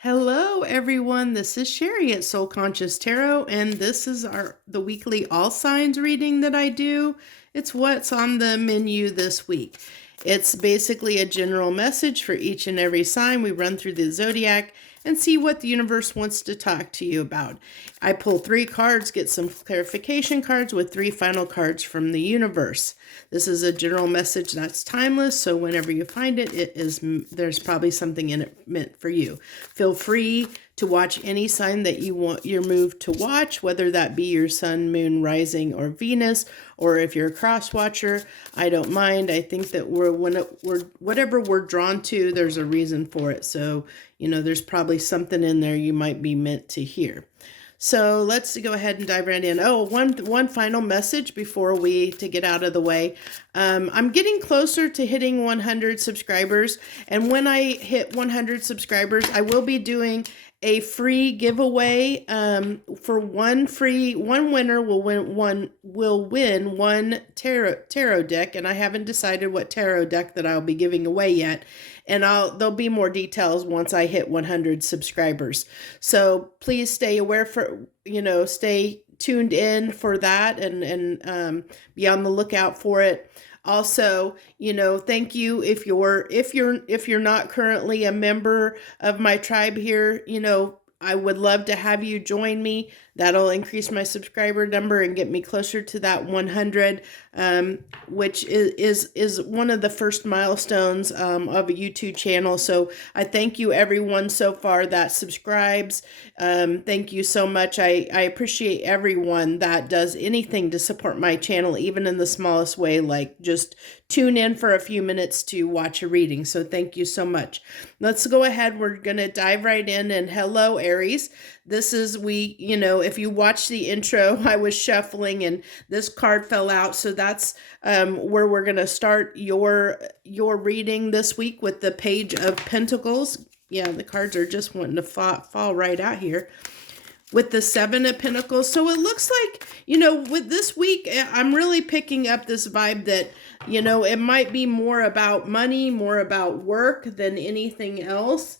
Hello everyone, this is Sherry at Soul Conscious Tarot, and this is the weekly all signs reading that I do. It's what's on the menu this week. It's basically a general message for each and every sign. We run through the zodiac and see what the universe wants to talk to you about. I pull 3 cards, get some clarification cards with 3 final cards from the universe. This is a general message that's timeless, so whenever you find it, there's probably something in it meant for you. Feel free to watch any sign that you want your move to watch, whether that be your sun, moon, rising, or Venus, or if you're a cross watcher, I don't mind. I think that whatever we're drawn to, there's a reason for it. So, there's probably something in there you might be meant to hear. So let's go ahead and dive right in. Oh, one final message before to get out of the way. I'm getting closer to hitting 100 subscribers. And when I hit 100 subscribers, I will be doing a free giveaway for one winner will win one tarot deck, and I haven't decided what tarot deck that I'll be giving away yet, and there'll be more details once I hit 100 subscribers. So please stay stay tuned in for that, and be on the lookout for it. Also, thank you if you're not currently a member of my tribe here, I would love to have you join me. That'll increase my subscriber number and get me closer to that 100, which is one of the first milestones of a YouTube channel. So I thank you everyone so far that subscribes. Thank you so much. I appreciate everyone that does anything to support my channel, even in the smallest way, like just tune in for a few minutes to watch a reading. So thank you so much. Let's go ahead. We're going to dive right in. And hello, Aries. This is, if you watch the intro, I was shuffling and this card fell out. So that's where we're going to start your reading this week with the Page of Pentacles. Yeah, the cards are just wanting to fall right out here. With the 7 of Pentacles. So it looks like, with this week, I'm really picking up this vibe that, it might be more about money, more about work than anything else.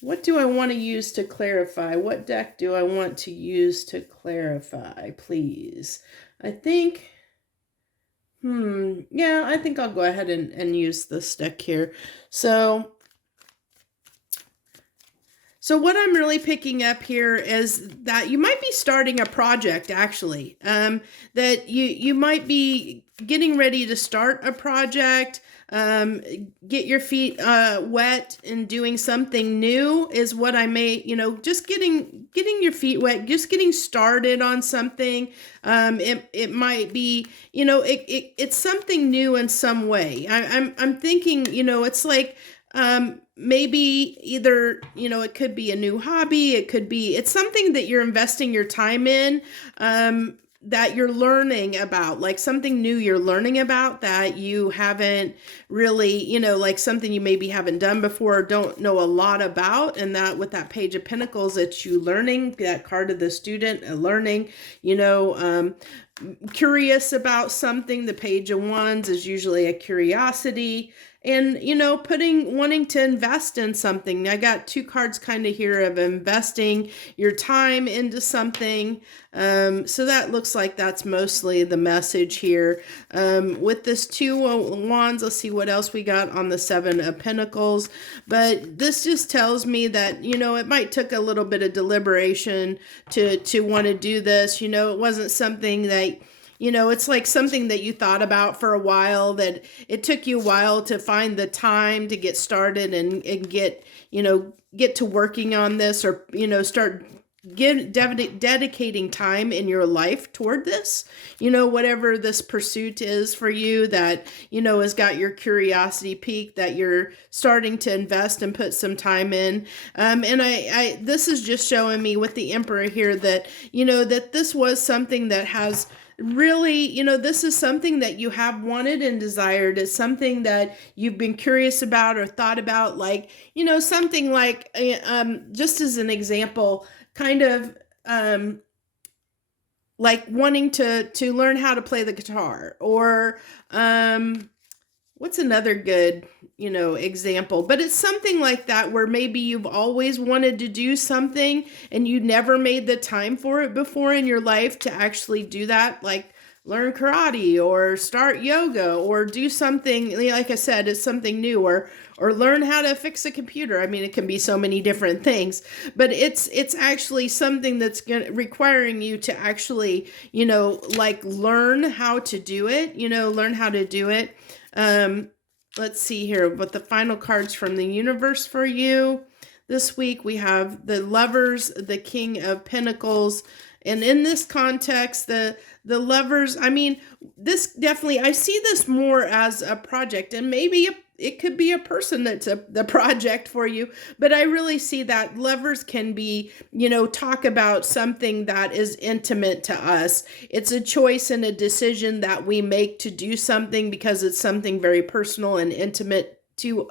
What do I want to use to clarify? What deck do I want to use to clarify, please? I think, yeah, I think I'll go ahead and use this deck here. So what I'm really picking up here is that you might be starting a project, actually, that you might be getting ready to start a project, get your feet wet and doing something new is what I may, just getting your feet wet, just getting started on something. It might be, it's something new in some way. I'm thinking, it's like, maybe either, it could be a new hobby. It's something that you're investing your time in, that you're learning about, like something new you're learning about that you haven't really, like something you maybe haven't done before or don't know a lot about. And that with that Page of Pentacles, it's you learning, that card of the student, learning, curious about something. The Page of Wands is usually a curiosity. And, wanting to invest in something. I got 2 cards kind of here of investing your time into something. So that looks like that's mostly the message here. With this 2 of Wands, let's see what else we got on the 7 of Pentacles. But this just tells me that, it might took a little bit of deliberation to want to do this. It wasn't something that, it's like something that you thought about for a while, that it took you a while to find the time to get started and get to working on this, or, start dedicating time in your life toward this, whatever this pursuit is for you that, has got your curiosity piqued, that you're starting to invest and put some time in. And this is just showing me with the Emperor here that, that this was something that has really, this is something that you have wanted and desired. It's something that you've been curious about or thought about, like, something like, just as an example, kind of, like wanting to learn how to play the guitar, or, what's another good, example? But it's something like that where maybe you've always wanted to do something and you never made the time for it before in your life to actually do that, like learn karate or start yoga or do something, like I said, it's something new, or learn how to fix a computer. I mean, it can be so many different things, but it's actually something that's requiring you to actually, like learn how to do it, learn how to do it. Let's see here what the final cards from the universe for you this week. We have the Lovers, the King of Pentacles. And in this context, the Lovers, I mean, this definitely, I see this more as a project, and maybe it could be a person that's the project for you, but I really see that Lovers can be, talk about something that is intimate to us. It's a choice and a decision that we make to do something because it's something very personal and intimate to,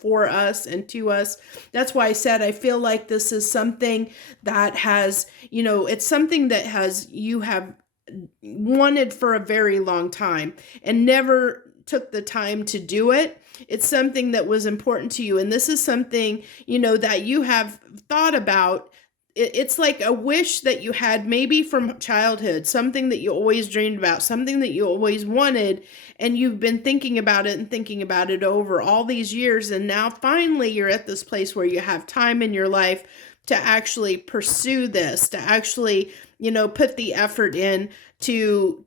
for us and to us. That's why I said I feel like this is something that has, it's something that you have wanted for a very long time and never took the time to do it. It's something that was important to you. And this is something, that you have thought about. It's like a wish that you had maybe from childhood, something that you always dreamed about, something that you always wanted, and you've been thinking about it and thinking about it over all these years. And now finally you're at this place where you have time in your life to actually pursue this, to actually, put the effort in to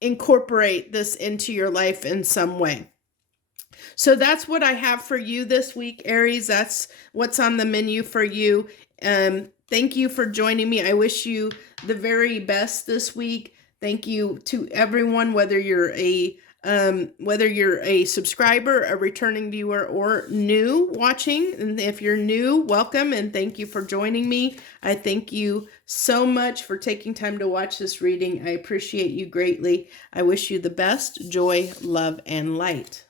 incorporate this into your life in some way. So that's what I have for you this week, Aries. That's what's on the menu for you. Thank you for joining me. I wish you the very best this week. Thank you to everyone, whether you're a subscriber, a returning viewer, or new watching. And if you're new, welcome and thank you for joining me. I thank you so much for taking time to watch this reading. I appreciate you greatly. I wish you the best, joy, love, and light.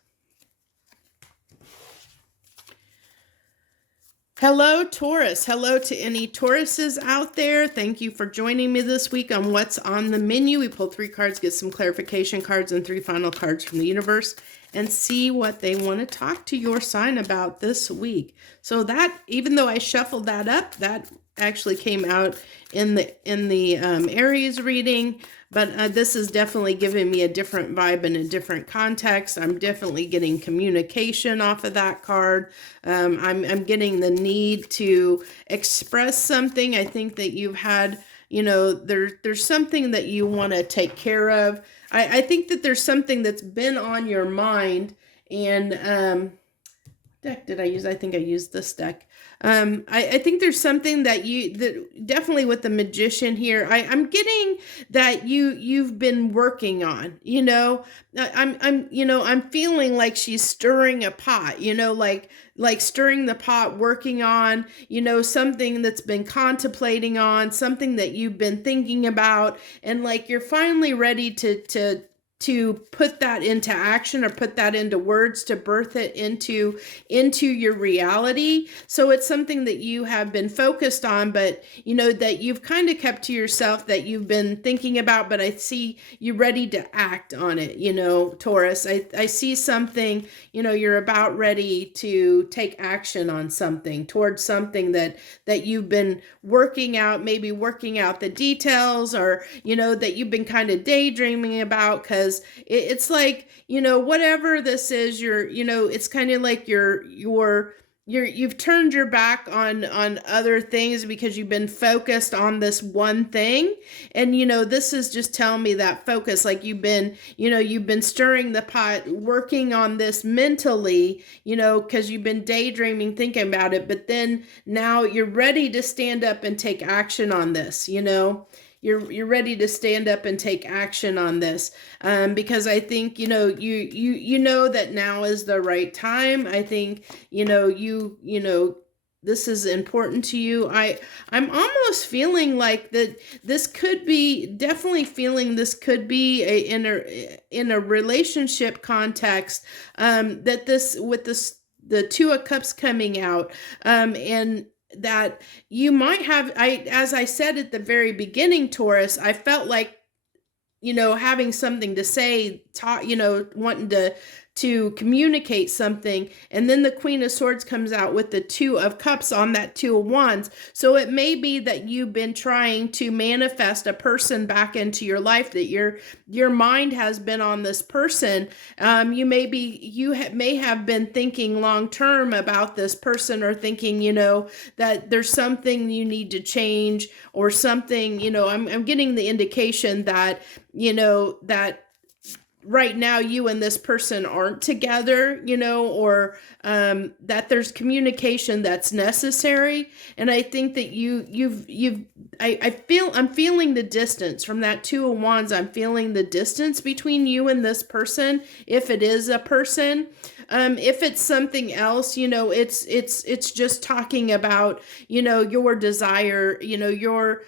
Hello, Taurus. Hello to any Tauruses out there. Thank you for joining me this week on What's on the Menu. We pull 3 cards, get some clarification cards, and 3 final cards from the universe, and see what they want to talk to your sign about this week. So that, even though I shuffled that up, that actually came out in the Aries reading. But this is definitely giving me a different vibe and a different context. I'm definitely getting communication off of that card. I'm getting the need to express something. I think that you've had, there's something that you want to take care of. I think that there's something that's been on your mind. And deck did I use? I think I used this deck. I think there's something that definitely with the Magician here, I'm getting that you've been working on, I'm feeling like she's stirring a pot, like stirring the pot, working on, something that's been contemplating on, something that you've been thinking about, and like you're finally ready to put that into action or put that into words, to birth it into your reality. So it's something that you have been focused on, but that you've kind of kept to yourself, that you've been thinking about, but I see you ready to act on it, Taurus. I see something, you're about ready to take action on something, towards something that you've been working out, maybe working out the details, or, that you've been kind of daydreaming about, because it's like, whatever this is, it's kind of like you've turned your back on other things because you've been focused on this one thing. And, this is just telling me that focus, like you've been stirring the pot, working on this mentally, because you've been daydreaming, thinking about it, but then now you're ready to stand up and take action on this, You're ready to stand up and take action on this, because I think you know that now is the right time. I think this is important to you. I'm almost feeling like that this could be, definitely feeling this could be in a relationship context, that this, with this, the 2 of Cups coming out, and that you might have, as I said at the very beginning, Taurus, I felt like, having something to say, wanting to communicate something. And then the Queen of Swords comes out with the Two of Cups on that Two of Wands. So it may be that you've been trying to manifest a person back into your life, that your mind has been on this person. You may have been thinking long term about this person, or thinking, that there's something you need to change, or something, I'm getting the indication that, that right now you and this person aren't together, or that there's communication that's necessary. And I think that I'm feeling the distance from that Two of Wands. I'm feeling the distance between you and this person, if it is a person. If it's something else, it's just talking about, your desire, your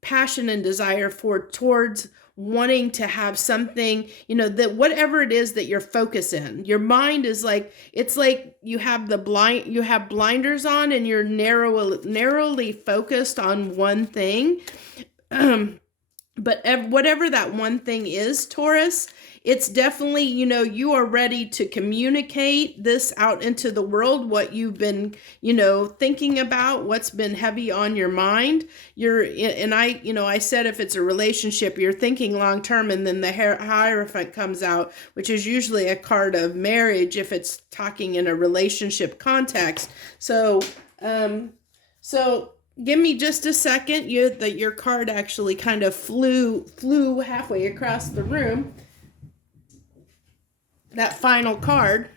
passion and desire towards wanting to have something, that whatever it is that you're focusing. Your mind is like, it's like you have blinders on, and you're narrowly focused on one thing. But whatever that one thing is, Taurus, it's definitely, you are ready to communicate this out into the world, what you've been, thinking about, what's been heavy on your mind. I said, if it's a relationship, you're thinking long term, and then the Hierophant comes out, which is usually a card of marriage if it's talking in a relationship context. So give me just a second. Your card actually kind of flew halfway across the room. That final card,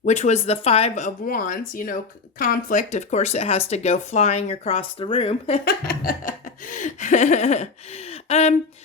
which was the Five of Wands, conflict. Of course, it has to go flying across the room.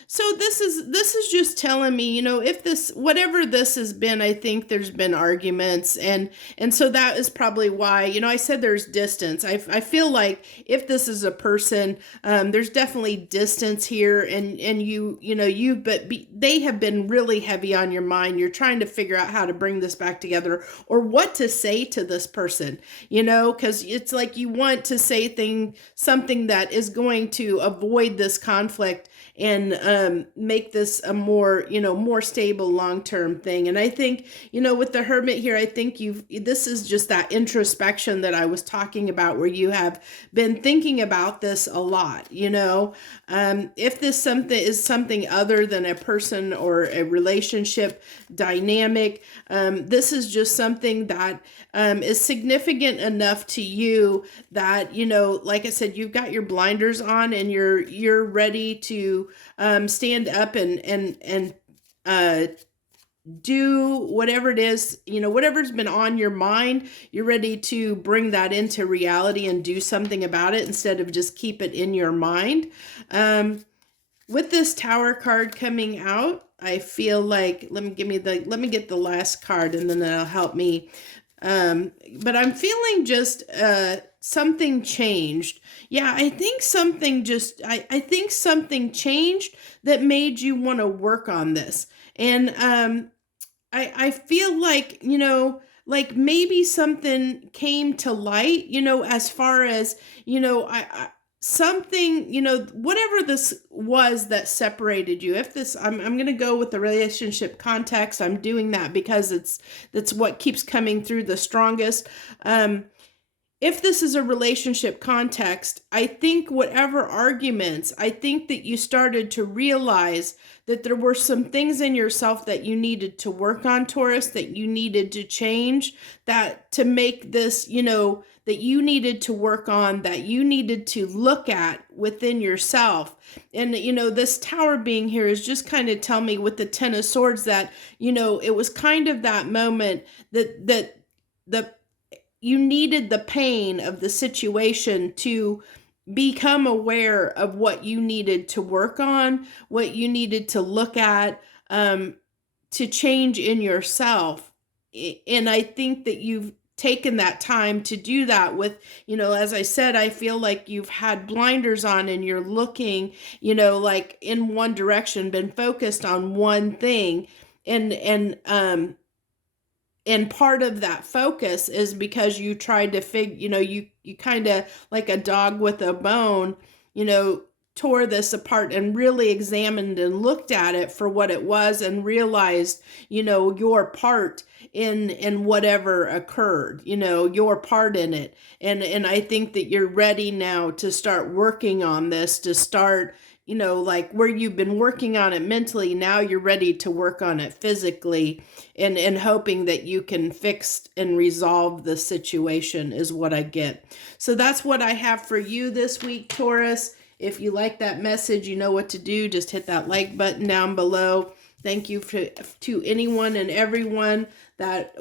So this is just telling me, if whatever this has been, I think there's been arguments, and so that is probably why, I said there's distance. I feel like if this is a person, there's definitely distance here, and they have been really heavy on your mind. You're trying to figure out how to bring this back together, or what to say to this person, because it's like you want to say something that is going to avoid this conflict, and make this a more stable long-term thing. And I think, with the Hermit here, I think this is just that introspection that I was talking about, where you have been thinking about this a lot. If this is something other than a person or a relationship dynamic, this is just something that is significant enough to you that, like I said, you've got your blinders on, and you're ready to stand up and do whatever it is, whatever's been on your mind. You're ready to bring that into reality and do something about it, instead of just keep it in your mind. With this Tower card coming out, I feel like, let me get the last card, and then that'll help me. But I'm feeling just something changed. Yeah, I think something I think something changed that made you want to work on this. And I feel like, like maybe something came to light, as far as, something, whatever this was that separated you. If this, I'm going to go with the relationship context. I'm doing that because that's what keeps coming through the strongest. If this is a relationship context, I think whatever arguments, I think that you started to realize that there were some things in yourself that you needed to work on, Taurus, that you needed to change, that to make this, that you needed to work on, that you needed to look at within yourself. And, this Tower being here is just kind of tell me with the Ten of Swords that, it was kind of that moment that you needed the pain of the situation to become aware of what you needed to work on, what you needed to look at, to change in yourself. And I think that you've taken that time to do that with, as I said, I feel like you've had blinders on, and you're looking, like in one direction, been focused on one thing. And part of that focus is because you tried to you kind of like a dog with a bone, tore this apart and really examined and looked at it for what it was and realized, your part in whatever occurred, your part in it. And I think that you're ready now to start working on this, to start, like where you've been working on it mentally, now you're ready to work on it physically, and hoping that you can fix and resolve the situation is what I get. So that's what I have for you this week, Taurus. If you like that message, you know what to do. Just hit that like button down below. Thank you to anyone and everyone that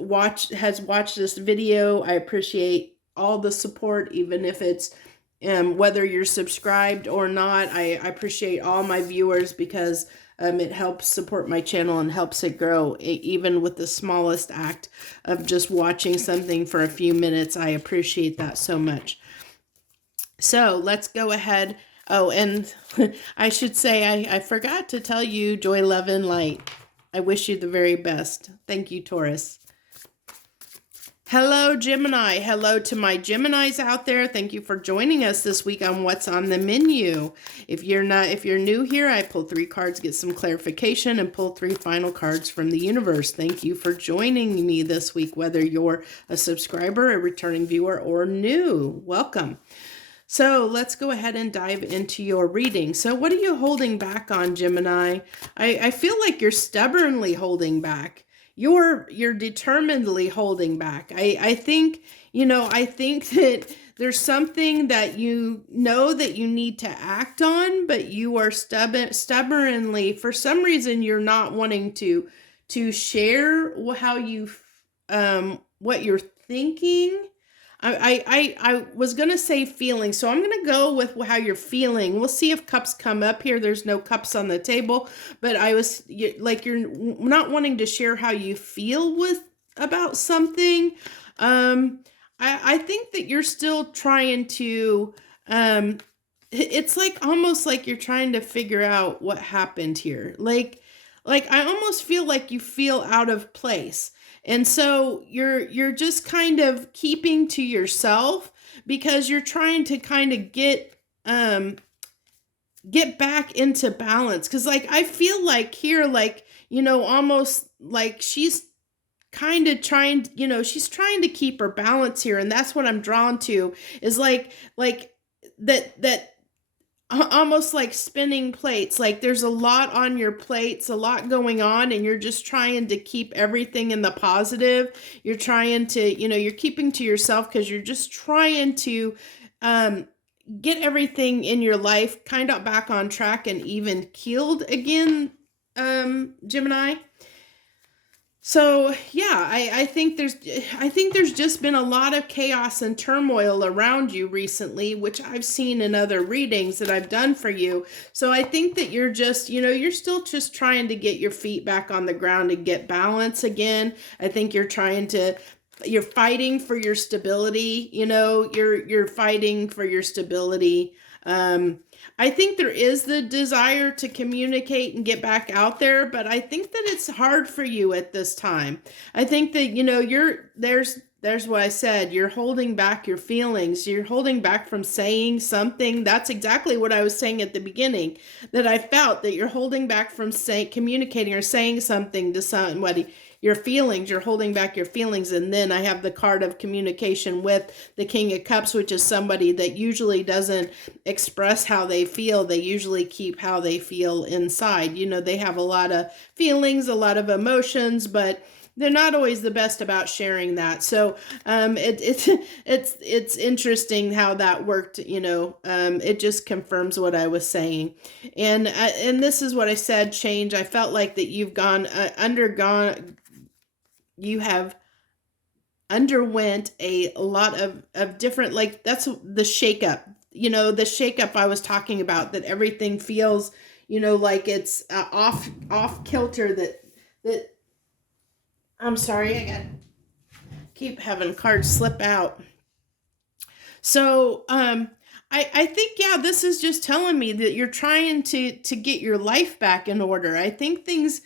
has watched this video. I appreciate all the support, even if it's whether you're subscribed or not. I appreciate all my viewers because it helps support my channel and helps it grow. Even with the smallest act of just watching something for a few minutes, I appreciate that so much. So let's go ahead. Oh, and I should say, I forgot to tell you, joy, love, and light. I wish you the very best. Thank you, Taurus. Hello, Gemini. Hello to my Geminis out there. Thank you for joining us this week on What's on the Menu. If you're new here, I pull 3 cards, get some clarification, and pull 3 final cards from the universe. Thank you for joining me this week, whether you're a subscriber, a returning viewer, or new. Welcome. So let's go ahead and dive into your reading. So what are you holding back on, Gemini? I feel like you're stubbornly holding back. You're determinedly holding back. I think that there's something that that you need to act on, but you are stubbornly, for some reason, you're not wanting to share how you, what you're thinking. I was going to say feeling, so I'm going to go with how you're feeling. We'll see if cups come up here. There's no cups on the table, but you're not wanting to share how you feel about something. I think that you're still trying to, it's like almost like you're trying to figure out what happened here. Like I almost feel like you feel out of place. And so you're just kind of keeping to yourself because you're trying to kind of get back into balance. Cause I feel like here, almost like she's kind of trying, she's trying to keep her balance here. And that's what I'm drawn to is like that almost like spinning plates. Like there's a lot on your plates, a lot going on, and you're just trying to keep everything in the positive. You're trying to, you're keeping to yourself because you're just trying to get everything in your life kind of back on track and even keeled again, Gemini. So yeah, I think there's just been a lot of chaos and turmoil around you recently, which I've seen in other readings that I've done for you. So I think that you're just, you're still just trying to get your feet back on the ground and get balance again. I think you're fighting for your stability, you're fighting for your stability. I think there is the desire to communicate and get back out there, but I think that it's hard for you at this time. I think that, there's what I said, you're holding back your feelings. You're holding back from saying something. That's exactly what I was saying at the beginning, that I felt that you're holding back from communicating or saying something to somebody. Your feelings, you're holding back your feelings. And then I have the card of communication with the King of Cups, which is somebody that usually doesn't express how they feel. They usually keep how they feel inside. They have a lot of feelings, a lot of emotions, but they're not always the best about sharing that. So it's interesting how that worked. It just confirms what I was saying. And this is what I said, change. I felt like that you've you have underwent a lot of different, that's the shakeup, the shakeup I was talking about, that everything feels, like it's off kilter, that I'm sorry, I keep having cards slip out. So, I think, yeah, this is just telling me that you're trying to get your life back in order. I think things,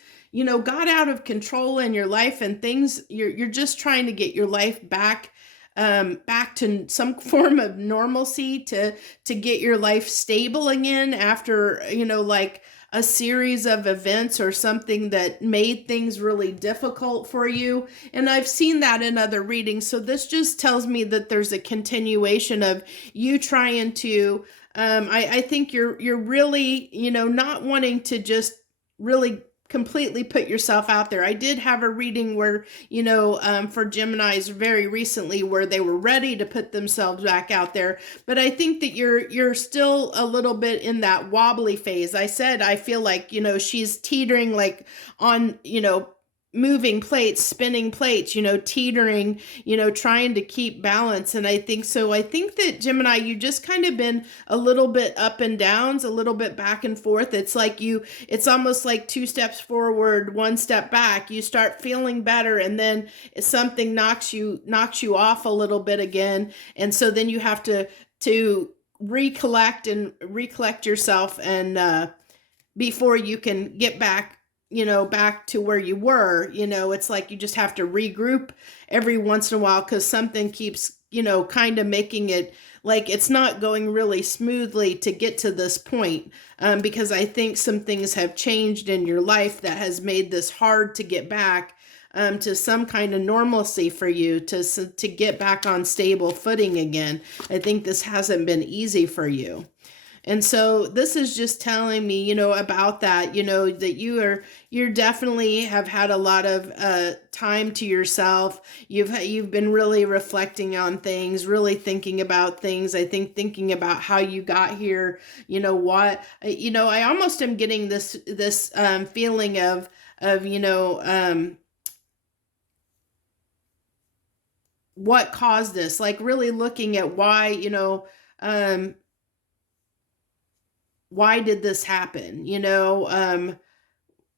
got out of control in your life, and things, you're just trying to get your life back back to some form of normalcy, to get your life stable again after, like a series of events or something that made things really difficult for you. And I've seen that in other readings. So this just tells me that there's a continuation of you trying to, I think you're really, not wanting to just really completely put yourself out there. I did have a reading where, for Geminis very recently, where they were ready to put themselves back out there. But I think that you're still a little bit in that wobbly phase. I said, I feel like, she's teetering like on, moving plates, spinning plates, teetering, trying to keep balance. And I think that Gemini, you just kind of been a little bit up and downs, a little bit back and forth. It's almost like 2 steps forward, 1 step back. You start feeling better, and then something knocks you off a little bit again. And so then you have to recollect yourself, and before you can get back to where you were. It's like you just have to regroup every once in a while, because something keeps, kind of making it like it's not going really smoothly to get to this point, because I think some things have changed in your life that has made this hard to get back to some kind of normalcy for you, to get back on stable footing again. I think this hasn't been easy for you. And so this is just telling me, about that, that you're definitely have had a lot of time to yourself. You've been really reflecting on things, really thinking about things. I think thinking about how you got here, I almost am getting this feeling of what caused this, like really looking at why did this happen?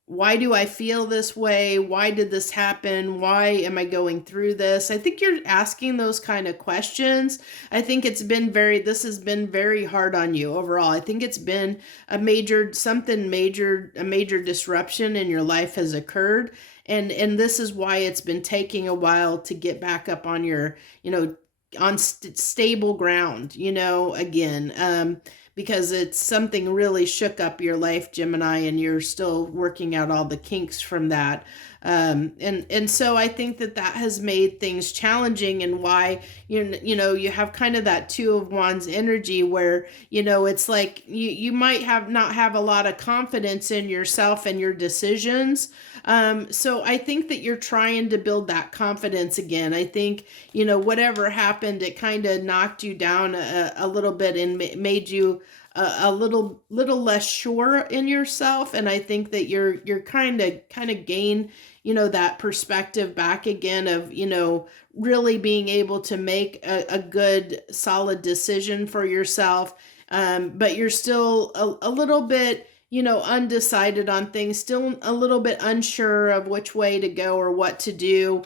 Why do I feel this way? Why did this happen? Why am I going through this? I think you're asking those kind of questions. I think this has been very hard on you overall. I think it's been a major disruption in your life has occurred. And this is why it's been taking a while to get back up on your, on stable ground, again. Because it's something really shook up your life, Gemini, and you're still working out all the kinks from that. And so I think that has made things challenging, and why, you have kind of that 2 of Wands energy where, it's like you might not have a lot of confidence in yourself and your decisions. So I think that you're trying to build that confidence again. I think, whatever happened, it kind of knocked you down a little bit and made you a little less sure in yourself. And I think that you're kind of gain, that perspective back again of, really being able to make a good solid decision for yourself. But you're still a little bit, undecided on things, still a little bit unsure of which way to go or what to do,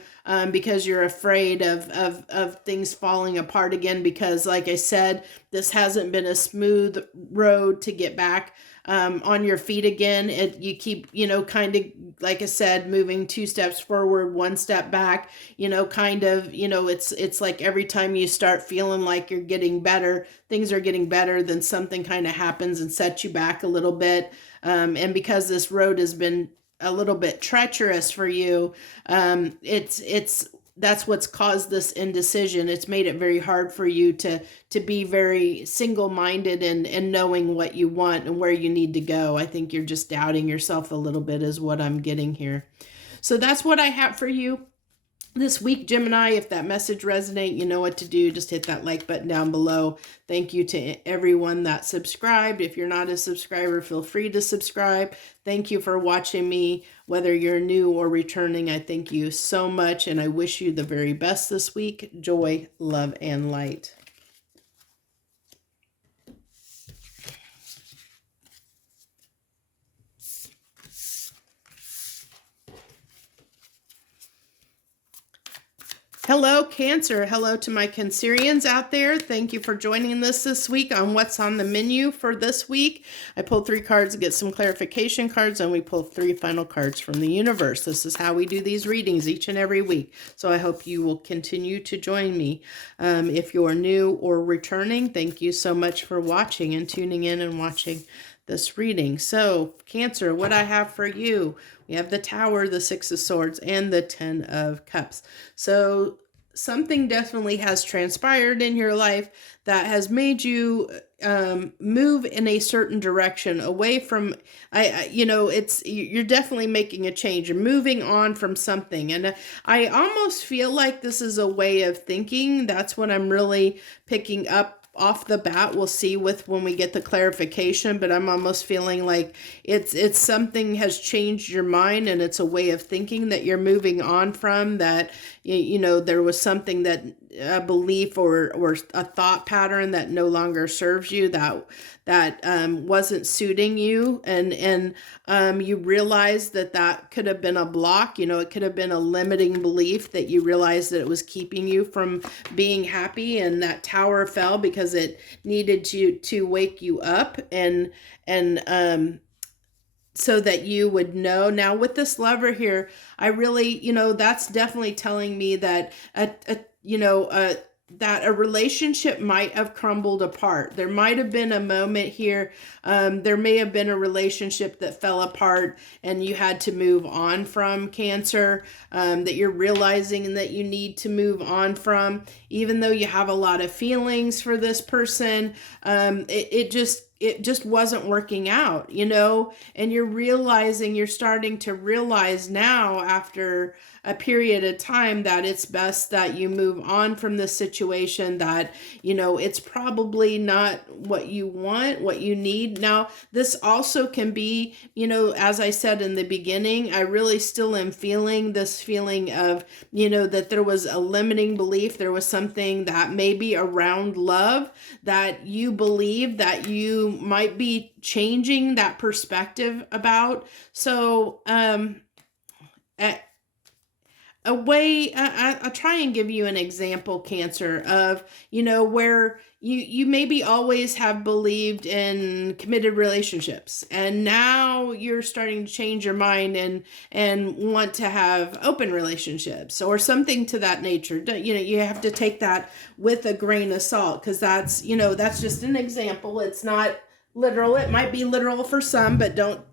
because you're afraid of things falling apart again, because like I said, this hasn't been a smooth road to get back on your feet again. You keep, kind of, like I said, moving 2 steps forward, 1 step back, it's like every time you start feeling like you're getting better, things are getting better, then something kind of happens and sets you back a little bit. And because this road has been a little bit treacherous for you, that's what's caused this indecision. It's made it very hard for you to be very single-minded and knowing what you want and where you need to go. I think you're just doubting yourself a little bit is what I'm getting here. So that's what I have for you this week, Gemini. If that message resonates, you know what to do. Just hit that like button down below. Thank you to everyone that subscribed. If you're not a subscriber, feel free to subscribe. Thank you for watching me, whether you're new or returning. I thank you so much, and I wish you the very best this week. Joy, love, and light. Hello, Cancer. Hello to my Cancerians out there. Thank you for joining us this week on what's on the menu for this week. I pulled 3 cards to get some clarification cards, and we pulled 3 final cards from the universe. This is how we do these readings each and every week. So I hope you will continue to join me. If you're new or returning, thank you so much for watching and tuning in and watching this reading. So, Cancer, what I have for you, we have the Tower, the 6 of Swords, and the 10 of Cups. So something definitely has transpired in your life that has made you move in a certain direction away from, you're definitely making a change. You're moving on from something. And I almost feel like this is a way of thinking. That's what I'm really picking up off the bat. We'll see with when we get the clarification, but I'm almost feeling like it's something has changed your mind, and it's a way of thinking that you're moving on from, that there was something that a belief or a thought pattern that no longer serves you, that wasn't suiting you, and you realize that could have been a block. It could have been a limiting belief that you realized that it was keeping you from being happy, and that tower fell because it needed to wake you up and so that you would know. Now with this Lover here, I really, that's definitely telling me that that a relationship might have crumbled apart. There might have been a moment here. There may have been a relationship that fell apart and you had to move on from, Cancer, that you're realizing that you need to move on from, even though you have a lot of feelings for this person. It just wasn't working out, and you're starting to realize now, after a period of time, that it's best that you move on from this situation, that, it's probably not what you want, what you need. Now, this also can be, as I said in the beginning, I really still am feeling this feeling of, that there was a limiting belief. There was something that maybe around love that you believe that you might be changing that perspective about. So, a way, I'll try and give you an example, Cancer, of, where you maybe always have believed in committed relationships, and now you're starting to change your mind and want to have open relationships or something to that nature. You have to take that with a grain of salt, because that's just an example. It's not literal. It might be literal for some, but don't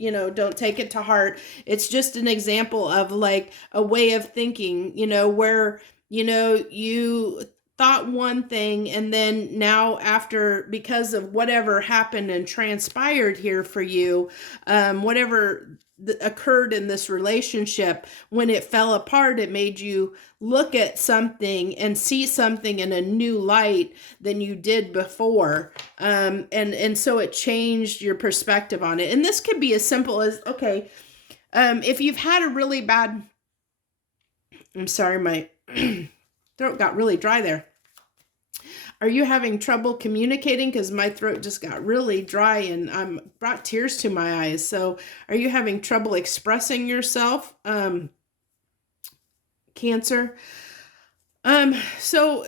take it to heart. It's just an example of like a way of thinking, where, you thought one thing, and then now, after, because of whatever happened and transpired here for you, whatever occurred in this relationship, when it fell apart, it made you look at something and see something in a new light than you did before, and so it changed your perspective on it. And this could be as simple as, okay, if you've had a really bad, I'm sorry, my throat got really dry there. Are you having trouble communicating? Because my throat just got really dry and brought tears to my eyes. So are you having trouble expressing yourself, Cancer? So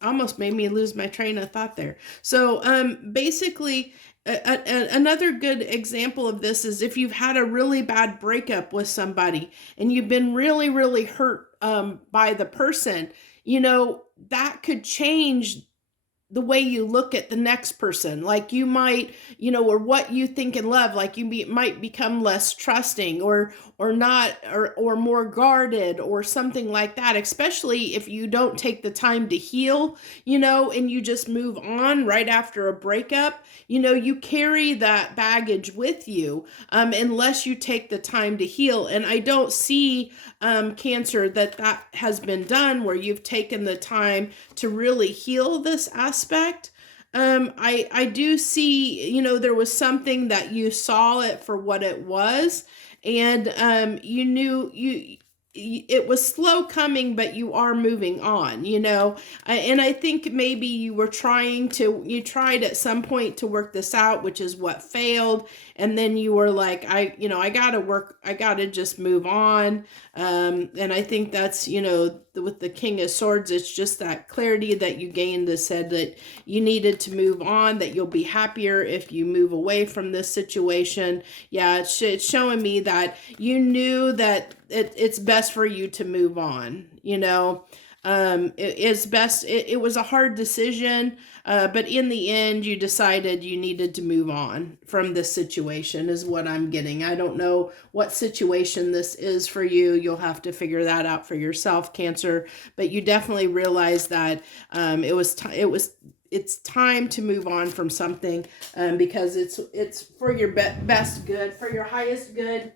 almost made me lose my train of thought there. So basically, another good example of this is if you've had a really bad breakup with somebody and you've been really, really hurt by the person, that could change the way you look at the next person. Like you might, or what you think and love, like you might become less trusting or not, or more guarded or something like that, especially if you don't take the time to heal, and you just move on right after a breakup. You carry that baggage with you, unless you take the time to heal. And I don't see, Cancer, that has been done, where you've taken the time to really heal this aspect. I do see, there was something that you saw it for what it was, and you knew it was slow coming, but you are moving on, and I think maybe you tried at some point to work this out, which is what failed. And then you were like, I gotta just move on. And I think that's, with the King of Swords, it's just that clarity that you gained that said that you needed to move on, that you'll be happier if you move away from this situation. Yeah, it's showing me that you knew that it's best for you to move on, you know. It's best. It was a hard decision, but in the end, you decided you needed to move on from this situation, is what I'm getting. I don't know what situation this is for you. You'll have to figure that out for yourself, Cancer. But you definitely realize that it's time to move on from something, because it's for your best good, for your highest good,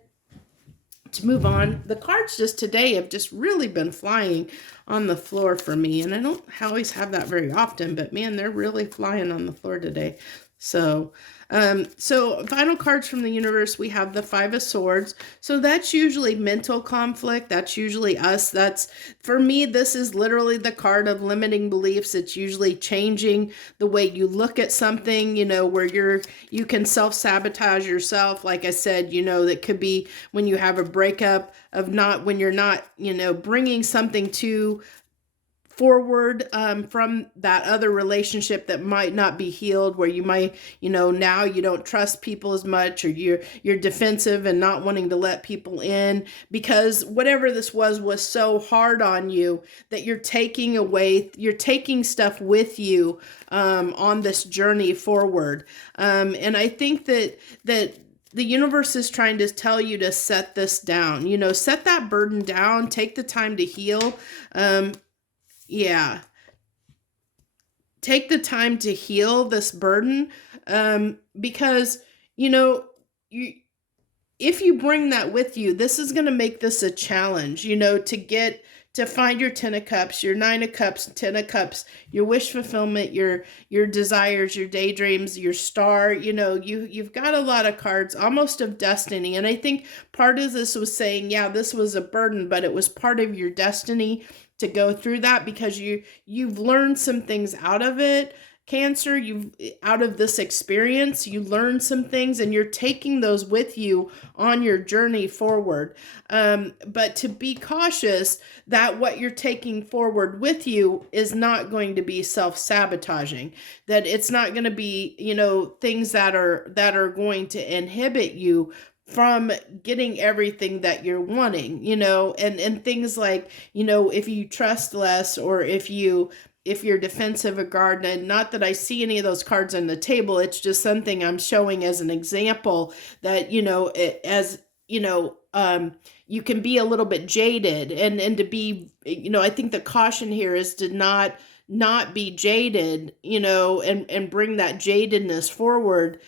to move on. The cards just today have just really been flying on the floor for me, and I don't always have that very often, but man, they're really flying on the floor today. So final cards from the universe, we have the Five of Swords. So that's usually mental conflict. That's usually us. That's, for me, this is literally the card of limiting beliefs. It's usually changing the way you look at something, you know, where you can self-sabotage yourself. Like I said, you know, that could be when you have a breakup when you're not, you know, bringing something to forward from that other relationship that might not be healed, where you might, you know, now you don't trust people as much, or you're defensive and not wanting to let people in because whatever this was so hard on you that you're taking stuff with you on this journey forward. And I think that the universe is trying to tell you to set this down, you know, set that burden down, take the time to heal. Yeah. Take the time to heal this burden, because, you know, if you bring that with you, this is going to make this a challenge, you know, to find your 10 of Cups, your 9 of Cups, 10 of Cups, your wish fulfillment, your desires, your daydreams, your star. You know, you've got a lot of cards, almost of destiny. And I think part of this was saying, yeah, this was a burden, but it was part of your destiny to go through that, because you've learned some things out of it, Cancer. Out of this experience, you learned some things, and you're taking those with you on your journey forward. But to be cautious that what you're taking forward with you is not going to be self-sabotaging, that it's not going to be, you know, things that are going to inhibit you from getting everything that you're wanting, you know, and things like, you know, if you trust less, or if you're defensive or guard. And not that I see any of those cards on the table, it's just something I'm showing as an example that, you know, as you know, you can be a little bit jaded, and to be, you know, I think the caution here is to not be jaded, you know, and bring that jadedness forward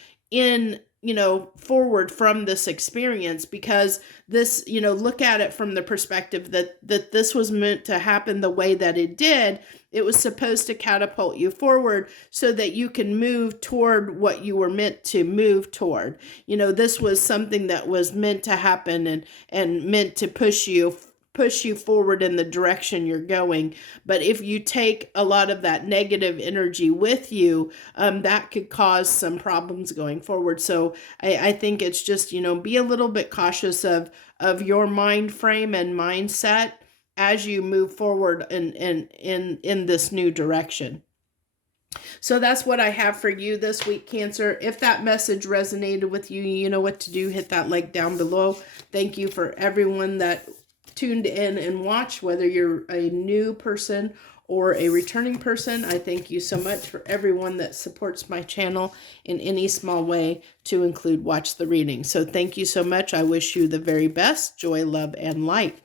forward from this experience, because this, you know, look at it from the perspective that this was meant to happen the way that it did. It was supposed to catapult you forward so that you can move toward what you were meant to move toward. You know, this was something that was meant to happen and meant to push you forward in the direction you're going. But if you take a lot of that negative energy with you, that could cause some problems going forward. So I think it's just, you know, be a little bit cautious of your mind frame and mindset as you move forward in this new direction. So that's what I have for you this week, Cancer. If that message resonated with you, you know what to do. Hit that like down below. Thank you for everyone that tuned in and watched, whether you're a new person or a returning person. I thank you so much for everyone that supports my channel in any small way, to include watch the reading. So thank you so much. I wish you the very best. Joy, love, and light.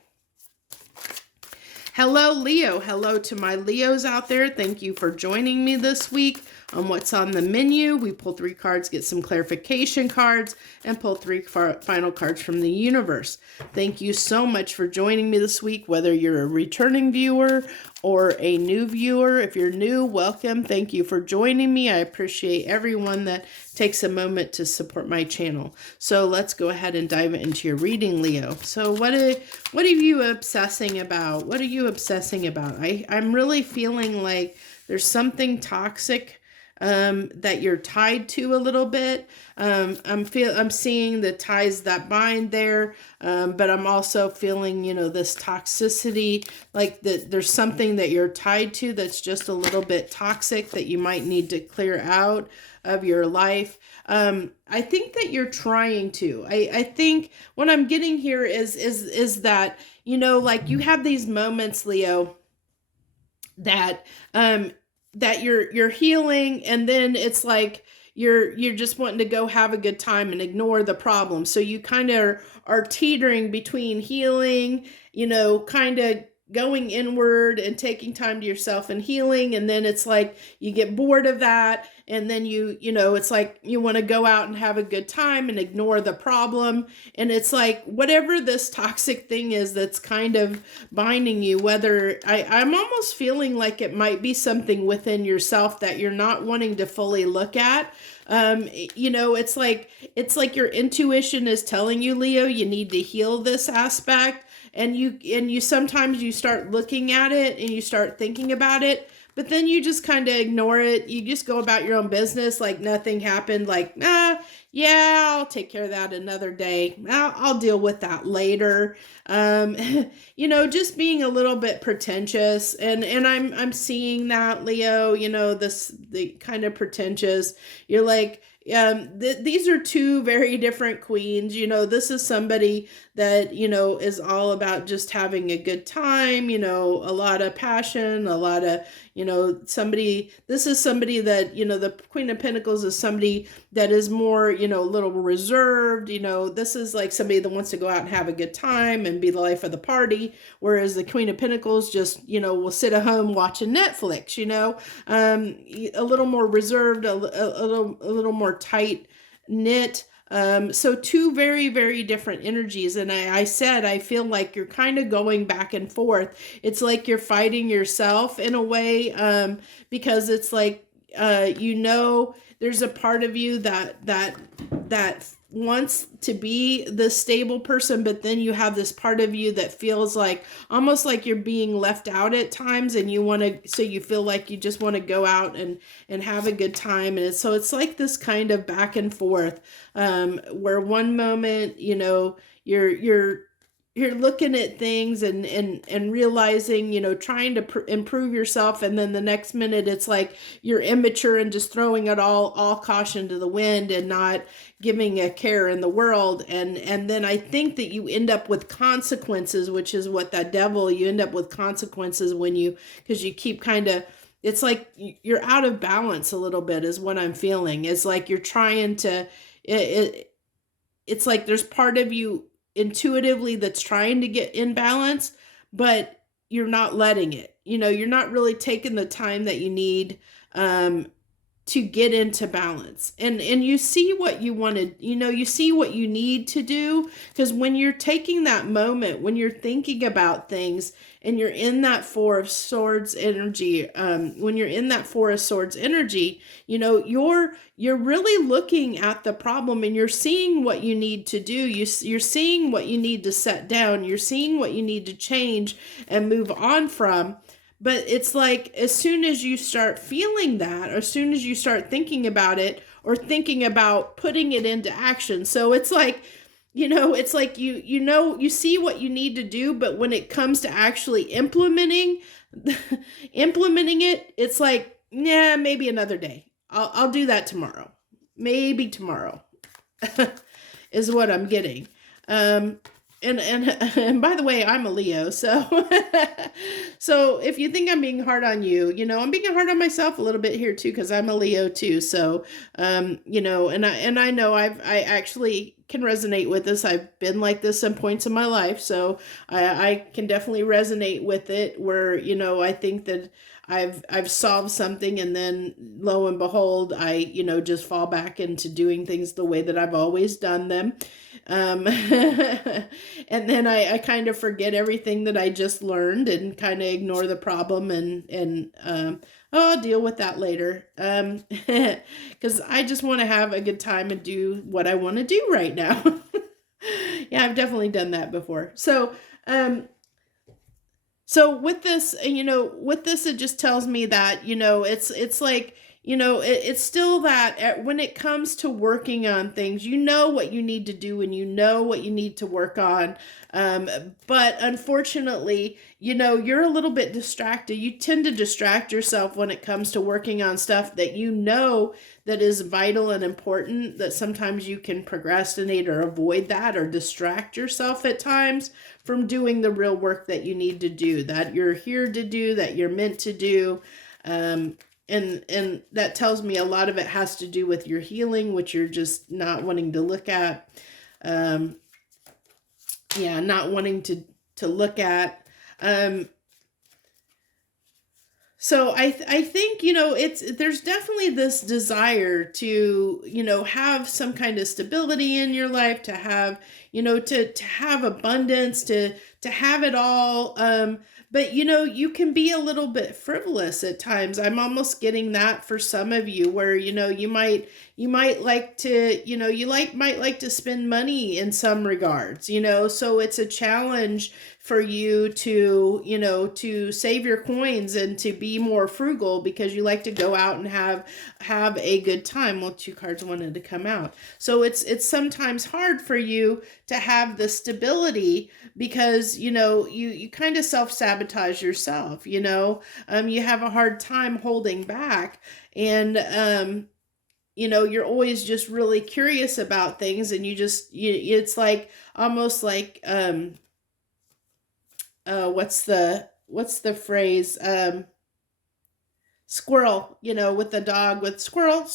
Hello, Leo. Hello to my Leos out there. Thank you for joining me this week on What's on the Menu. We pull 3 cards, get some clarification cards, and pull 3 final cards from the universe. Thank you so much for joining me this week, whether you're a returning viewer or a new viewer. If you're new, welcome. Thank you for joining me. I appreciate everyone that takes a moment to support my channel. So let's go ahead and dive into your reading, Leo. So what are you obsessing about? What are you obsessing about? I'm really feeling like there's something toxic that you're tied to a little bit. I'm seeing the ties that bind there, but I'm also feeling, this toxicity, like that there's something that you're tied to that's just a little bit toxic that you might need to clear out of your life. I think that you're trying to. I think what I'm getting here is that, like you have these moments, Leo, that that you're healing, and then it's like you're just wanting to go have a good time and ignore the problem. So you kind of are teetering between healing, kind of going inward and taking time to yourself and healing, and then it's like you get bored of that, and then it's like you want to go out and have a good time and ignore the problem. And it's like whatever this toxic thing is that's kind of binding you, whether I'm almost feeling like it might be something within yourself that you're not wanting to fully look at. It's like your intuition is telling you, Leo, you need to heal this aspect. And you sometimes you start looking at it and you start thinking about it, but then you just kind of ignore it. You just go about your own business like nothing happened, like, yeah, I'll take care of that another day. I'll deal with that later. Just being a little bit pretentious, and I'm seeing that, Leo, the kind of pretentious. You're like, these are two very different queens. This is somebody that, is all about just having a good time, a lot of passion, a lot of, this is somebody that, the Queen of Pentacles is somebody that is more, a little reserved. This is like somebody that wants to go out and have a good time and be the life of the party. Whereas the Queen of Pentacles just, will sit at home watching Netflix, a little more reserved, a little more tight knit. So two very, very different energies. And I said, I feel like you're kind of going back and forth. It's like you're fighting yourself in a way, because it's like, there's a part of you that wants to be the stable person, but then you have this part of you that feels like almost like you're being left out at times, and so you feel like you just want to go out and have a good time. And so it's like this kind of back and forth, where one moment, you're looking at things and realizing, trying to improve yourself. And then the next minute it's like you're immature and just throwing it all caution to the wind and not giving a care in the world. And then I think that you end up with consequences, which is what that devil, you end up with consequences because you keep kind of, it's like you're out of balance a little bit is what I'm feeling. It's like you're trying to, it's like there's part of you intuitively that's trying to get in balance, but you're not letting it. You're not really taking the time that you need to get into balance. And you see what you wanted, you see what you need to do. Because when you're taking that moment, when you're thinking about things and you're in that Four of Swords energy, you're really looking at the problem and you're seeing what you need to do. You're seeing what you need to set down. You're seeing what you need to change and move on from. But it's like, as soon as you start feeling that, or as soon as you start thinking about it or thinking about putting it into action. So it's like, it's like you see what you need to do, but when it comes to actually implementing it, it's like, yeah, maybe another day. I'll do that tomorrow. Maybe tomorrow is what I'm getting. And by the way, I'm a Leo, so so if you think I'm being hard on you, I'm being hard on myself a little bit here too, because I'm a Leo too. So and I know I actually can resonate with this. I've been like this some points in my life, so I can definitely resonate with it. Where I think that I've solved something, and then lo and behold, I just fall back into doing things the way that I've always done them. And then I kind of forget everything that I just learned and kind of ignore the problem and I'll deal with that later. Because I just want to have a good time and do what I want to do right now. Yeah, I've definitely done that before. So with this, it just tells me that, it's like, it's still that when it comes to working on things, you know what you need to do and you know what you need to work on. But unfortunately, you're a little bit distracted. You tend to distract yourself when it comes to working on stuff that is vital and important, that sometimes you can procrastinate or avoid that or distract yourself at times from doing the real work that you need to do, that you're here to do, that you're meant to do. And that tells me a lot of it has to do with your healing, which you're just not wanting to look at. Not wanting to look at. So I think, there's definitely this desire to, have some kind of stability in your life, to have, to have abundance, to have it all. But you can be a little bit frivolous at times. I'm almost getting that for some of you, where you might like to, might like to spend money in some regards, so it's a challenge for you to save your coins and to be more frugal, because you like to go out and have a good time. Well, 2 cards wanted to come out. So it's sometimes hard for you to have the stability, because you kind of self-sabotage yourself. You have a hard time holding back, and you're always just really curious about things, and it's like almost like what's the phrase, squirrel, with the dog, with squirrel.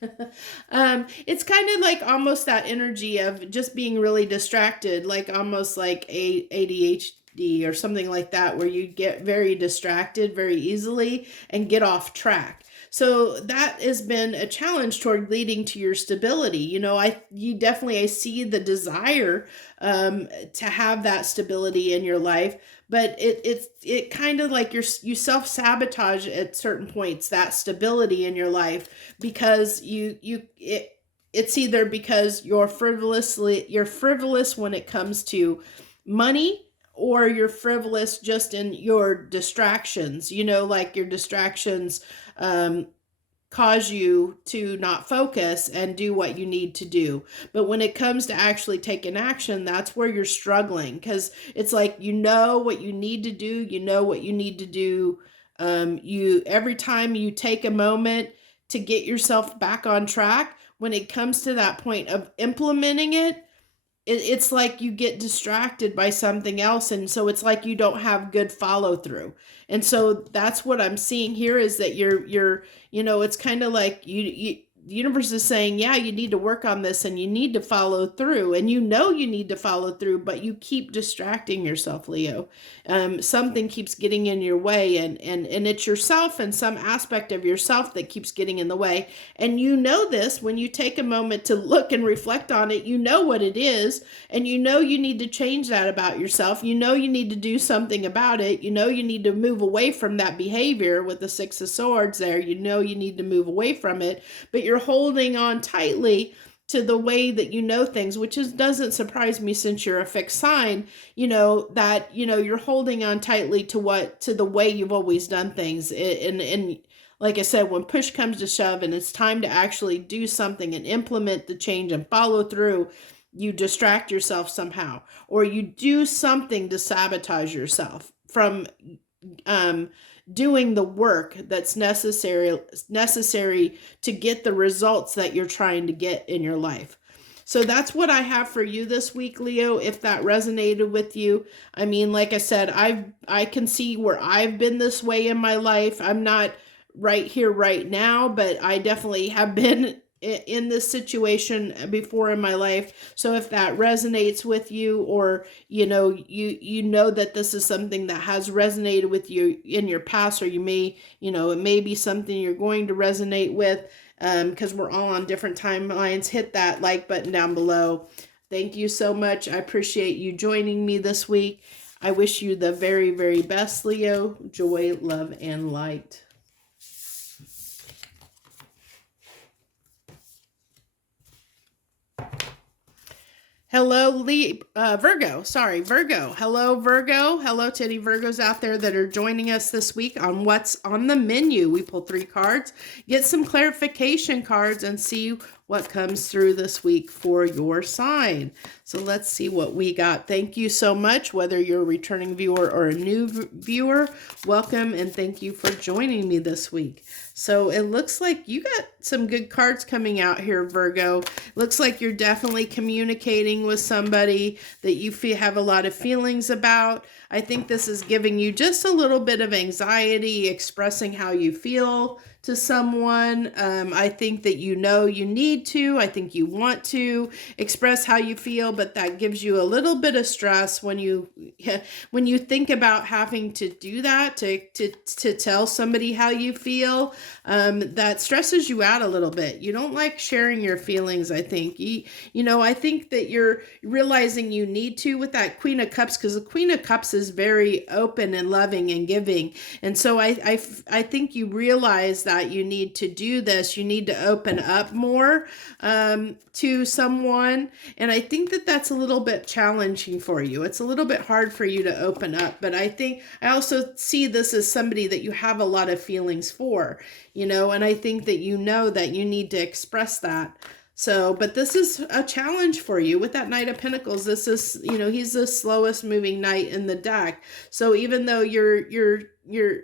It's kind of like almost that energy of just being really distracted, like almost like ADHD or something like that, where you get very distracted very easily and get off track. So that has been a challenge toward leading to your stability. I see the desire to have that stability in your life, but it kind of like you self-sabotage at certain points that stability in your life, because it's either because you're frivolous when it comes to money, or you're frivolous just in your distractions, like your distractions cause you to not focus and do what you need to do. But when it comes to actually taking action, that's where you're struggling, because it's like, what you need to do, every time you take a moment to get yourself back on track, when it comes to that point of implementing it's like you get distracted by something else, and so it's like you don't have good follow through. And so that's what I'm seeing here, is that you're it's kind of like the universe is saying, yeah, you need to work on this and you need to follow through, and you need to follow through, but you keep distracting yourself, Leo. Something keeps getting in your way, and it's yourself and some aspect of yourself that keeps getting in the way. And this when you take a moment to look and reflect on it, what it is, and you need to change that about yourself. You need to do something about it. You need to move away from that behavior with the 6 of Swords there. You need to move away from it, but you're holding on tightly to the way that things, which doesn't surprise me, since you're a fixed sign, that you're holding on tightly to the way you've always done things. And like I said, when push comes to shove and it's time to actually do something and implement the change and follow through, you distract yourself somehow, or you do something to sabotage yourself from doing the work that's necessary to get the results that you're trying to get in your life. So that's what I have for you this week, Leo, if that resonated with you. I mean, like I said, I can see where I've been this way in my life. I'm not right here right now, but I definitely have been in this situation before in my life. So if that resonates with you, or you know that this is something that has resonated with you in your past, or you may it may be something you're going to resonate with, because we're all on different timelines, hit that like button down below. Thank you so much. I appreciate you joining me this week. I wish you the very, very best, Leo. Joy, love, and light. Hello, Virgo. Sorry, Virgo. Hello, Virgo. Hello to any Virgos out there that are joining us this week on what's on the menu. We pull 3 cards, get some clarification cards, and see what comes through this week for your sign. So let's see what we got. Thank you so much, whether you're a returning viewer or a new viewer. Welcome and thank you for joining me this week. So it looks like you got some good cards coming out here, Virgo. Looks like you're definitely communicating with somebody that you have a lot of feelings about. I think this is giving you just a little bit of anxiety, expressing how you feel to someone. I think that you need to. I think you want to express how you feel, but that gives you a little bit of stress when you think about having to do that, to tell somebody how you feel. That stresses you out a little bit. You don't like sharing your feelings, I think. I think that you're realizing you need to with that Queen of Cups, because the Queen of Cups is very open and loving and giving. And so I think you realize that you need to do this. You need to open up more to someone. And I think that that's a little bit challenging for you. It's a little bit hard for you to open up. But I also see this as somebody that you have a lot of feelings for, and I think that that you need to express that. So, but this is a challenge for you with that Knight of Pentacles. This is, he's the slowest moving knight in the deck. So even though you're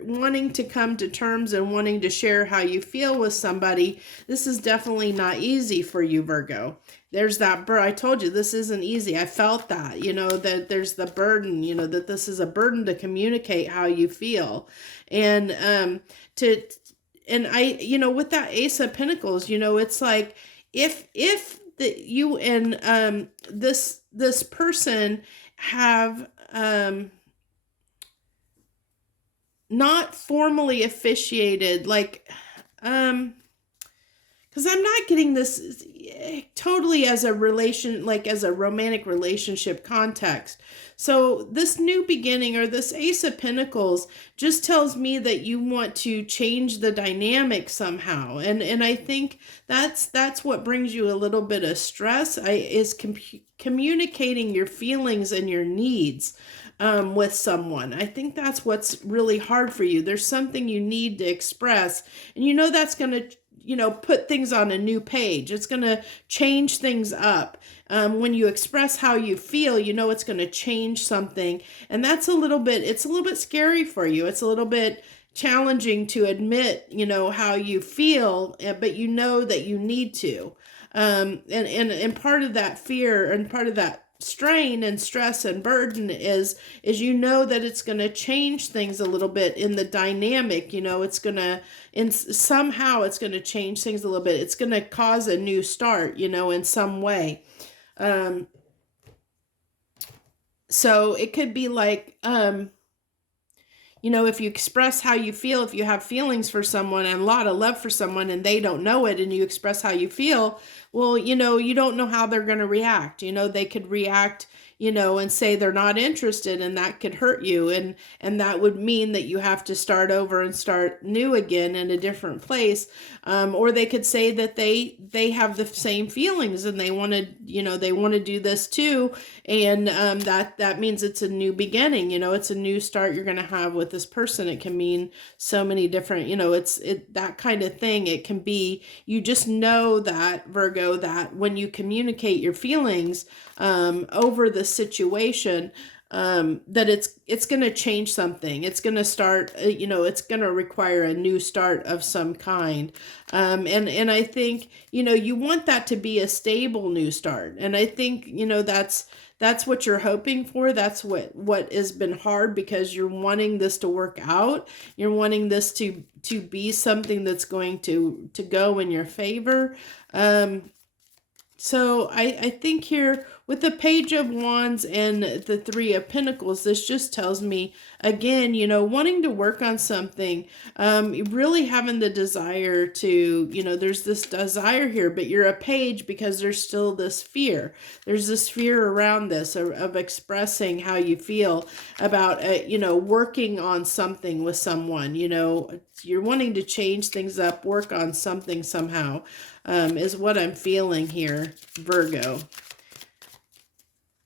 wanting to come to terms and wanting to share how you feel with somebody, this is definitely not easy for you, Virgo. There's that I told you this isn't easy. I felt that, that there's the burden, that this is a burden to communicate how you feel. And with that Ace of Pentacles, it's like, if you and this person have not formally officiated, like because I'm not getting this totally as a romantic relationship context. So this new beginning, or this Ace of Pentacles, just tells me that you want to change the dynamic somehow. And I think that's what brings you a little bit of stress, is communicating your feelings and your needs with someone. I think that's what's really hard for you. There's something you need to express, and that's going to put things on a new page. It's going to change things up. When you express how you feel, it's going to change something. And it's a little bit scary for you. It's a little bit challenging to admit, how you feel, but that you need to. And part of that fear and part of that strain and stress and burden is that it's going to change things a little bit in the dynamic. It's going to, somehow it's going to change things a little bit. It's going to cause a new start, in some way. So it could be like, if you express how you feel, if you have feelings for someone and a lot of love for someone and they don't know it, and you express how you feel, well, you don't know how they're going to react. They could react, and say they're not interested, and that could hurt you. And that would mean that you have to start over and start new again in a different place. Or they could say that they have the same feelings and they want to do this too. And that means it's a new beginning. It's a new start you're going to have with this person. It can mean so many different, that kind of thing. It can be, you just know that, Virgo, that when you communicate your feelings over the situation, that it's going to change something. It's going to start, it's going to require a new start of some kind. And I think, you want that to be a stable new start. And I think, that's what you're hoping for. That's what has been hard, because you're wanting this to work out. You're wanting this to be something that's going to go in your favor. So I think here with the Page of Wands and the Three of Pentacles, this just tells me, again, wanting to work on something, really having the desire to, there's this desire here, but you're a page because there's still this fear. There's this fear around this of expressing how you feel about, working on something with someone. You're wanting to change things up, work on something somehow. Is what I'm feeling here, Virgo.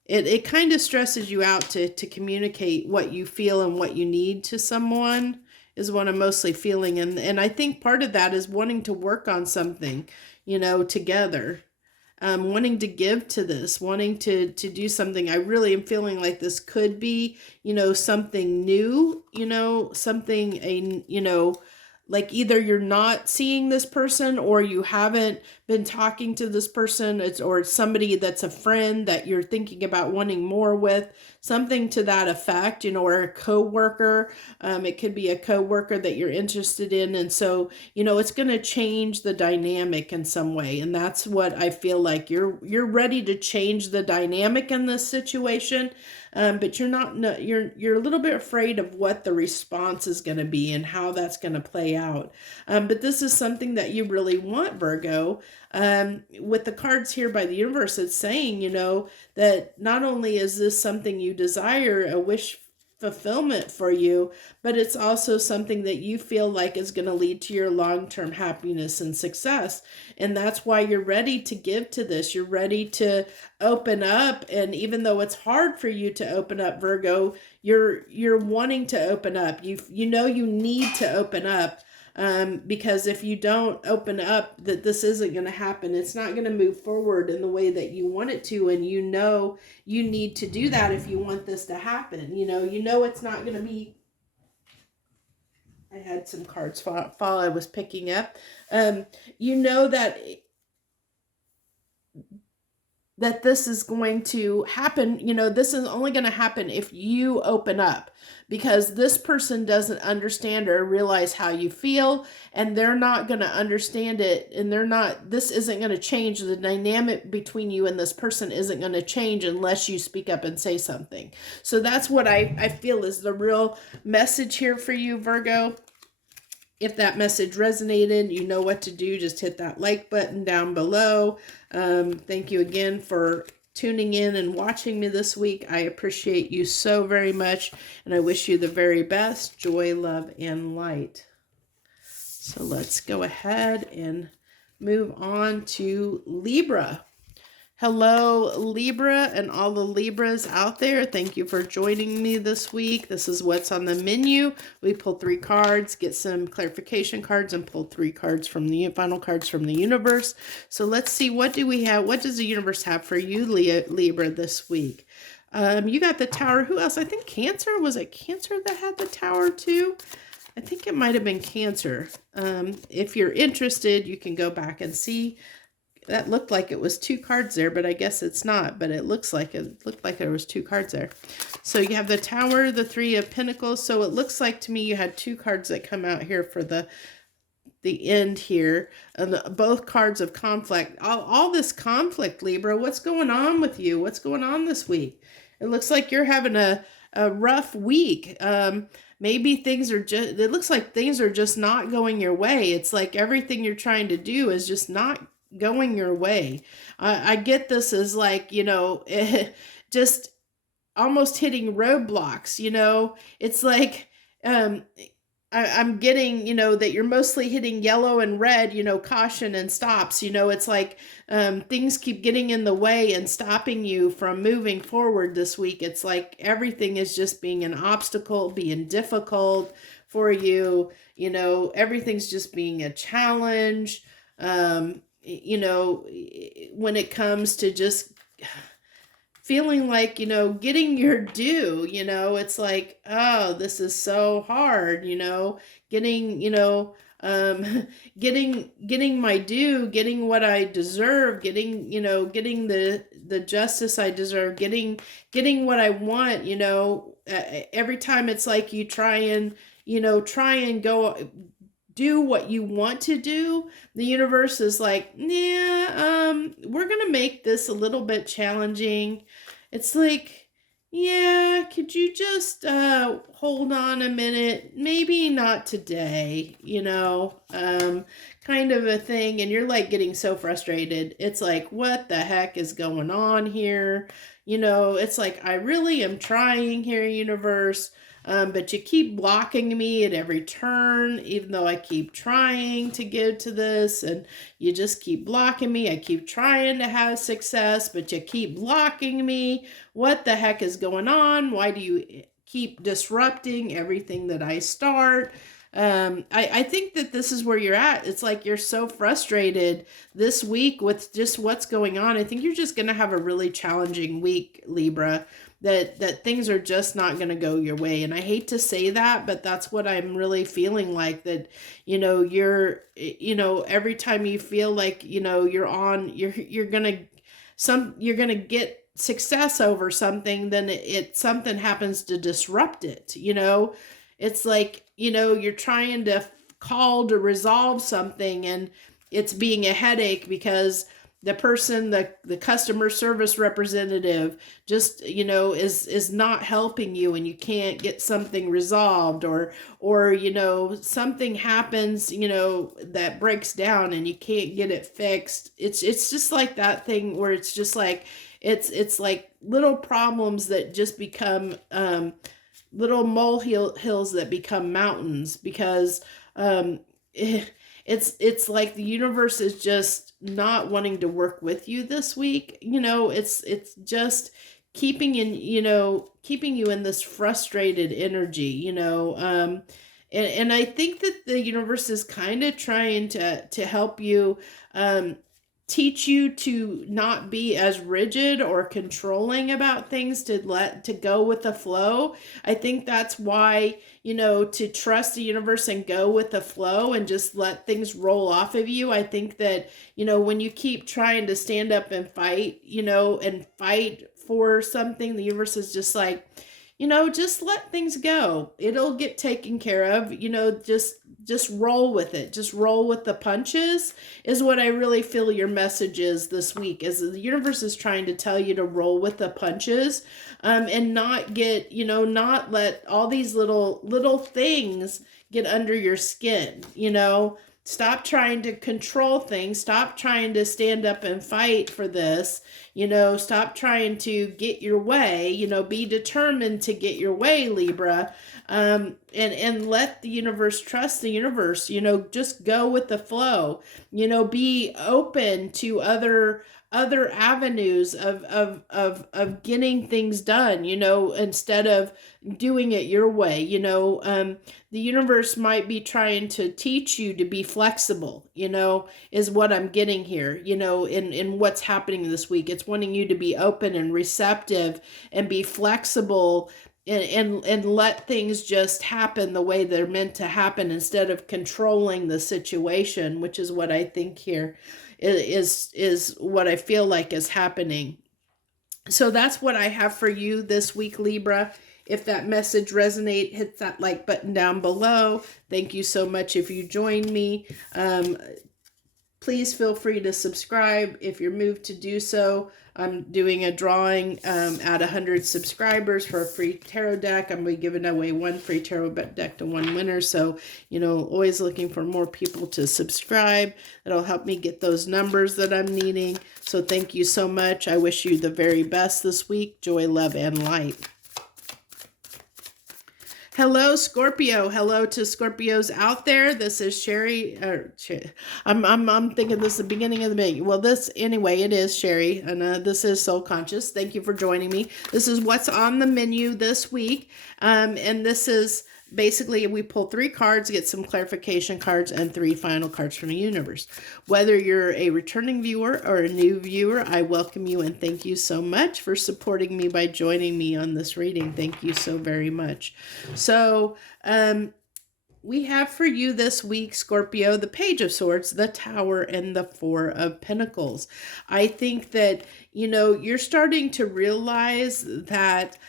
it kind of stresses you out to communicate what you feel and what you need to someone, is what I'm mostly feeling. And I think part of that is wanting to work on something, together. Wanting to give to this, wanting to do something. I really am feeling like this could be, something new, like either you're not seeing this person or you haven't been talking to this person, or it's somebody that's a friend that you're thinking about wanting more with, something to that effect, or a coworker. It could be a coworker that you're interested in. And so, it's going to change the dynamic in some way. And that's what I feel like you're ready to change the dynamic in this situation. But you're not, no, you're a little bit afraid of what the response is going to be and how that's going to play out. But this is something that you really want, Virgo. With the cards here by the universe, it's saying, that not only is this something you desire, a wish fulfillment for you, but it's also something that you feel like is going to lead to your long-term happiness and success. And that's why you're ready to give to this. You're ready to open up. And even though it's hard for you to open up, Virgo, you're wanting to open up. You need to open up. Because if you don't open up, that this isn't going to happen. It's not going to move forward in the way that you want it to. And you need to do that if you want this to happen. It's not going to be. I had some cards fall I was picking up. That this is going to happen. This is only going to happen if you open up, because this person doesn't understand or realize how you feel, and they're not going to understand it. And this isn't going to change. The dynamic between you and this person isn't going to change unless you speak up and say something. So that's what I feel is the real message here for you, Virgo. If that message resonated, you know what to do. Just hit that like button down below. Thank you again for tuning in and watching me this week. I appreciate you so very much, and I wish you the very best. Joy, love, and light. So let's go ahead and move on to Libra. Hello, Libra, and all the Libras out there. Thank you for joining me this week. This is what's on the menu. We pulled 3 cards, get some clarification cards, and pulled 3 cards from the final cards from the universe. So let's see, what do we have? What does the universe have for you, Libra, this week? You got the Tower. Who else? I think Cancer. Was it Cancer that had the Tower too? I think it might have been Cancer. If you're interested, you can go back and see. That looked like it was 2 cards there, but I guess it's not. But it looked like there was 2 cards there. So you have the Tower, the 3 of Pentacles. So it looks like to me you had 2 cards that come out here for the end here. And both cards of conflict. All this conflict, Libra. What's going on with you? What's going on this week? It looks like you're having a rough week. Maybe things are just, it looks like things are just not going your way. It's like everything you're trying to do is just not going your way. I get this as like, just almost hitting roadblocks, It's like, I'm getting, that you're mostly hitting yellow and red, caution and stops, it's like, things keep getting in the way and stopping you from moving forward this week. It's like everything is just being an obstacle, being difficult for you, everything's just being a challenge. When it comes to just feeling like, getting your due, it's like, oh, this is so hard, getting, getting my due, getting what I deserve, getting the justice I deserve, getting what I want, every time it's like you try and go do what you want to do, the universe is like, nah, we're gonna make this a little bit challenging. It's like, yeah, could you just hold on a minute? Maybe not today, kind of a thing. And you're like getting so frustrated. It's like, what the heck is going on here? It's like, I really am trying here, universe. but you keep blocking me at every turn, even though I keep trying to get to this, and you just keep blocking me. I keep trying to have success, but you keep blocking me. What the heck is going on? Why do you keep disrupting everything that I start? I think that this is where you're at. It's like you're so frustrated this week with just what's going on. I think you're just going to have a really challenging week, Libra, that things are just not going to go your way. And I hate to say that, but that's what I'm really feeling like, that, you're, every time you feel like, you're going to get success over something, then something happens to disrupt it. It's like, you're trying to call to resolve something, and it's being a headache because the person, the customer service representative just, is not helping you, and you can't get something resolved, or something happens, that breaks down and you can't get it fixed. It's just like that thing where it's just like, it's like little problems that just become, little molehills that become mountains, because it's like the universe is just not wanting to work with you this week. It's just keeping you in this frustrated energy, and I think that the universe is kind of trying to help you, teach you to not be as rigid or controlling about things, to go with the flow. I think that's why, to trust the universe and go with the flow and just let things roll off of you. I think that, when you keep trying to stand up and fight, and fight for something, the universe is just like, just let things go. It'll get taken care of. Just roll with it. Just roll with the punches is what I really feel your message is this week. Is the universe is trying to tell you to roll with the punches, and not get, not let all these little things get under your skin. Stop trying to control things. Stop trying to stand up and fight for this. Stop trying to get your way. Be determined to get your way, Libra. And let the universe, trust the universe. Just go with the flow. Be open to other avenues of getting things done, instead of doing it your way. The universe might be trying to teach you to be flexible, is what I'm getting here, in what's happening this week. It's wanting you to be open and receptive and be flexible, and let things just happen the way they're meant to happen, instead of controlling the situation, which is what I think here is what I feel like is happening. So that's what I have for you this week, Libra. If that message resonates, hit that like button down below. Thank you so much if you joined me. Please feel free to subscribe if you're moved to do so. I'm doing a drawing at 100 subscribers for a free tarot deck. I'm going to be giving away one free tarot deck to one winner. So, always looking for more people to subscribe. That'll help me get those numbers that I'm needing. So thank you so much. I wish you the very best this week. Joy, love, and light. Hello, Scorpio. Hello to Scorpios out there. This is Sherry. I'm thinking this is the beginning of the beginning. Well, it is Sherry, and this is Soul Conscious. Thank you for joining me. This is what's on the menu this week, and this is basically we pull 3 cards, get some clarification cards, and 3 final cards from the universe. Whether you're a returning viewer or a new viewer, I welcome you and thank you so much for supporting me by joining me on this reading. Thank you so very much. So, we have for you this week, Scorpio, the Page of Swords, the Tower, and the 4 of Pentacles. I think that, you're starting to realize that,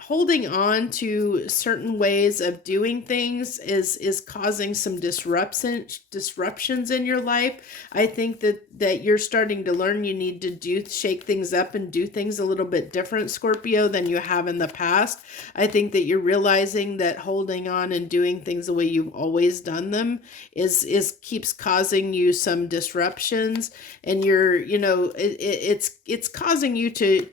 holding on to certain ways of doing things is causing some disruptions in your life. I think that you're starting to learn you need to shake things up and do things a little bit different, Scorpio, than you have in the past. I think that you're realizing that holding on and doing things the way you've always done them keeps causing you some disruptions, and it's causing you to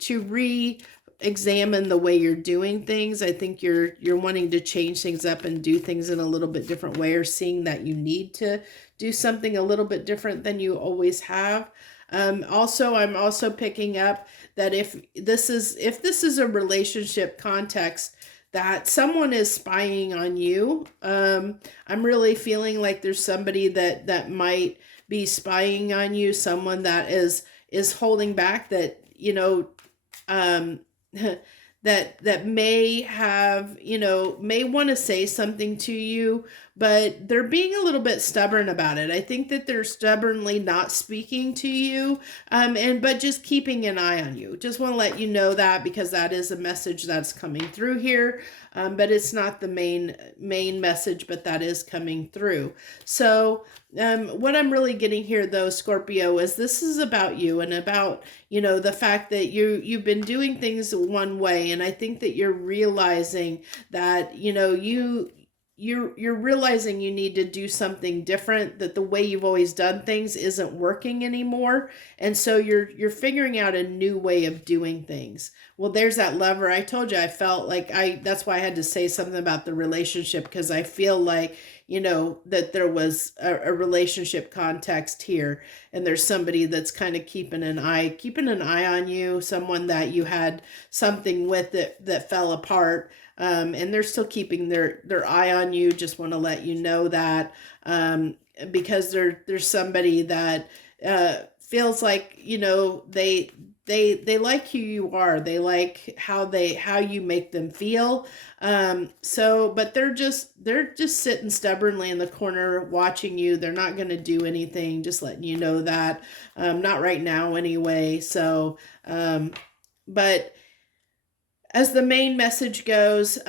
examine the way you're doing things. I think you're wanting to change things up and do things in a little bit different way, or seeing that you need to do something a little bit different than you always have. Also, I'm also picking up that if this is a relationship context, that someone is spying on you. I'm really feeling like there's somebody that might be spying on you, someone that is holding back, that um, that may have, may want to say something to you, but they're being a little bit stubborn about it. I think that they're stubbornly not speaking to you, but just keeping an eye on you. Just want to let you know that, because that is a message that's coming through here. But it's not the main message, but that is coming through. So what I'm really getting here, though, Scorpio, is this is about you, and about, the fact that you've been doing things one way, and I think that you're realizing that, you're realizing you need to do something different, that the way you've always done things isn't working anymore. And so you're figuring out a new way of doing things. Well, there's that Lover. I told you, I felt like that's why I had to say something about the relationship, because I feel like, that there was a relationship context here, and there's somebody that's kind of keeping an eye on you, someone that you had something with that fell apart. And they're still keeping their eye on you. Just want to let you know that, because there's somebody that feels like, they like who you are. They like how you make them feel. But they're just sitting stubbornly in the corner watching you. They're not going to do anything, just letting you know that, not right now anyway. So, but as the main message goes,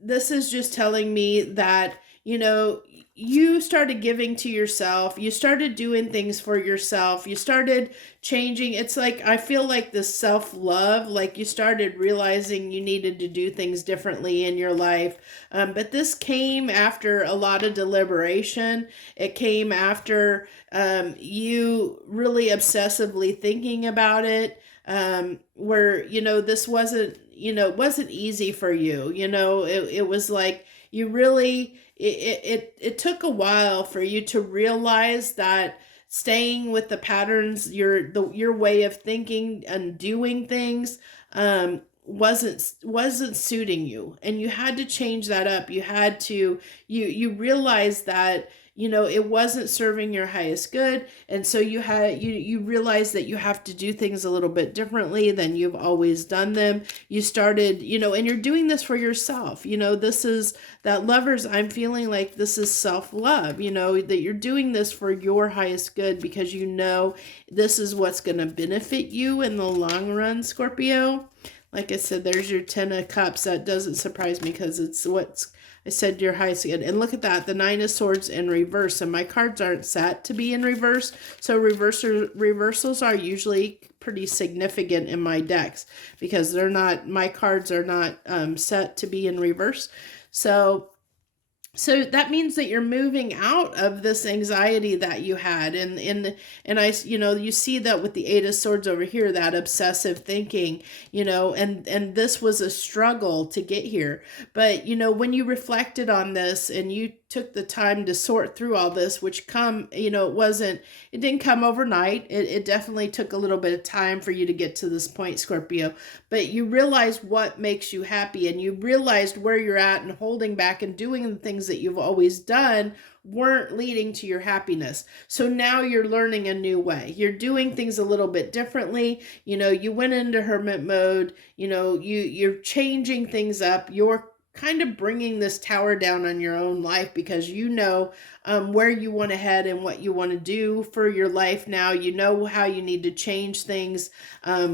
this is just telling me that, you started giving to yourself. You started doing things for yourself. You started changing. It's like, I feel like the self-love, like you started realizing you needed to do things differently in your life. But this came after a lot of deliberation. It came after you really obsessively thinking about it. Where, this wasn't, it wasn't easy for you. It was like you really, it took a while for you to realize that staying with the patterns, your way of thinking and doing things, wasn't suiting you, and you had to change that up. You had to, you realized that, it wasn't serving your highest good. And so you realize that you have to do things a little bit differently than you've always done them. You started, and you're doing this for yourself. This is that Lovers. I'm feeling like this is self-love, that you're doing this for your highest good, because this is what's going to benefit you in the long run, Scorpio. Like I said, there's your 10 of Cups. That doesn't surprise me, because it's what's, I said, your highest good. And look at that, the 9 of Swords in reverse. And my cards aren't set to be in reverse. So reversals are usually pretty significant in my decks, because my cards are not set to be in reverse. So that means that you're moving out of this anxiety that you had. And I, you see that with the 8 of Swords over here, that obsessive thinking, and this was a struggle to get here. But, when you reflected on this and you took the time to sort through all this, which it didn't come overnight. It definitely took a little bit of time for you to get to this point, Scorpio, but you realized what makes you happy, and you realized where you're at, and holding back and doing the things that you've always done weren't leading to your happiness. So now you're learning a new way. You're doing things a little bit differently. You went into hermit mode, you're changing things up. You're kind of bringing this tower down on your own life, because where you want to head and what you want to do for your life now. How you need to change things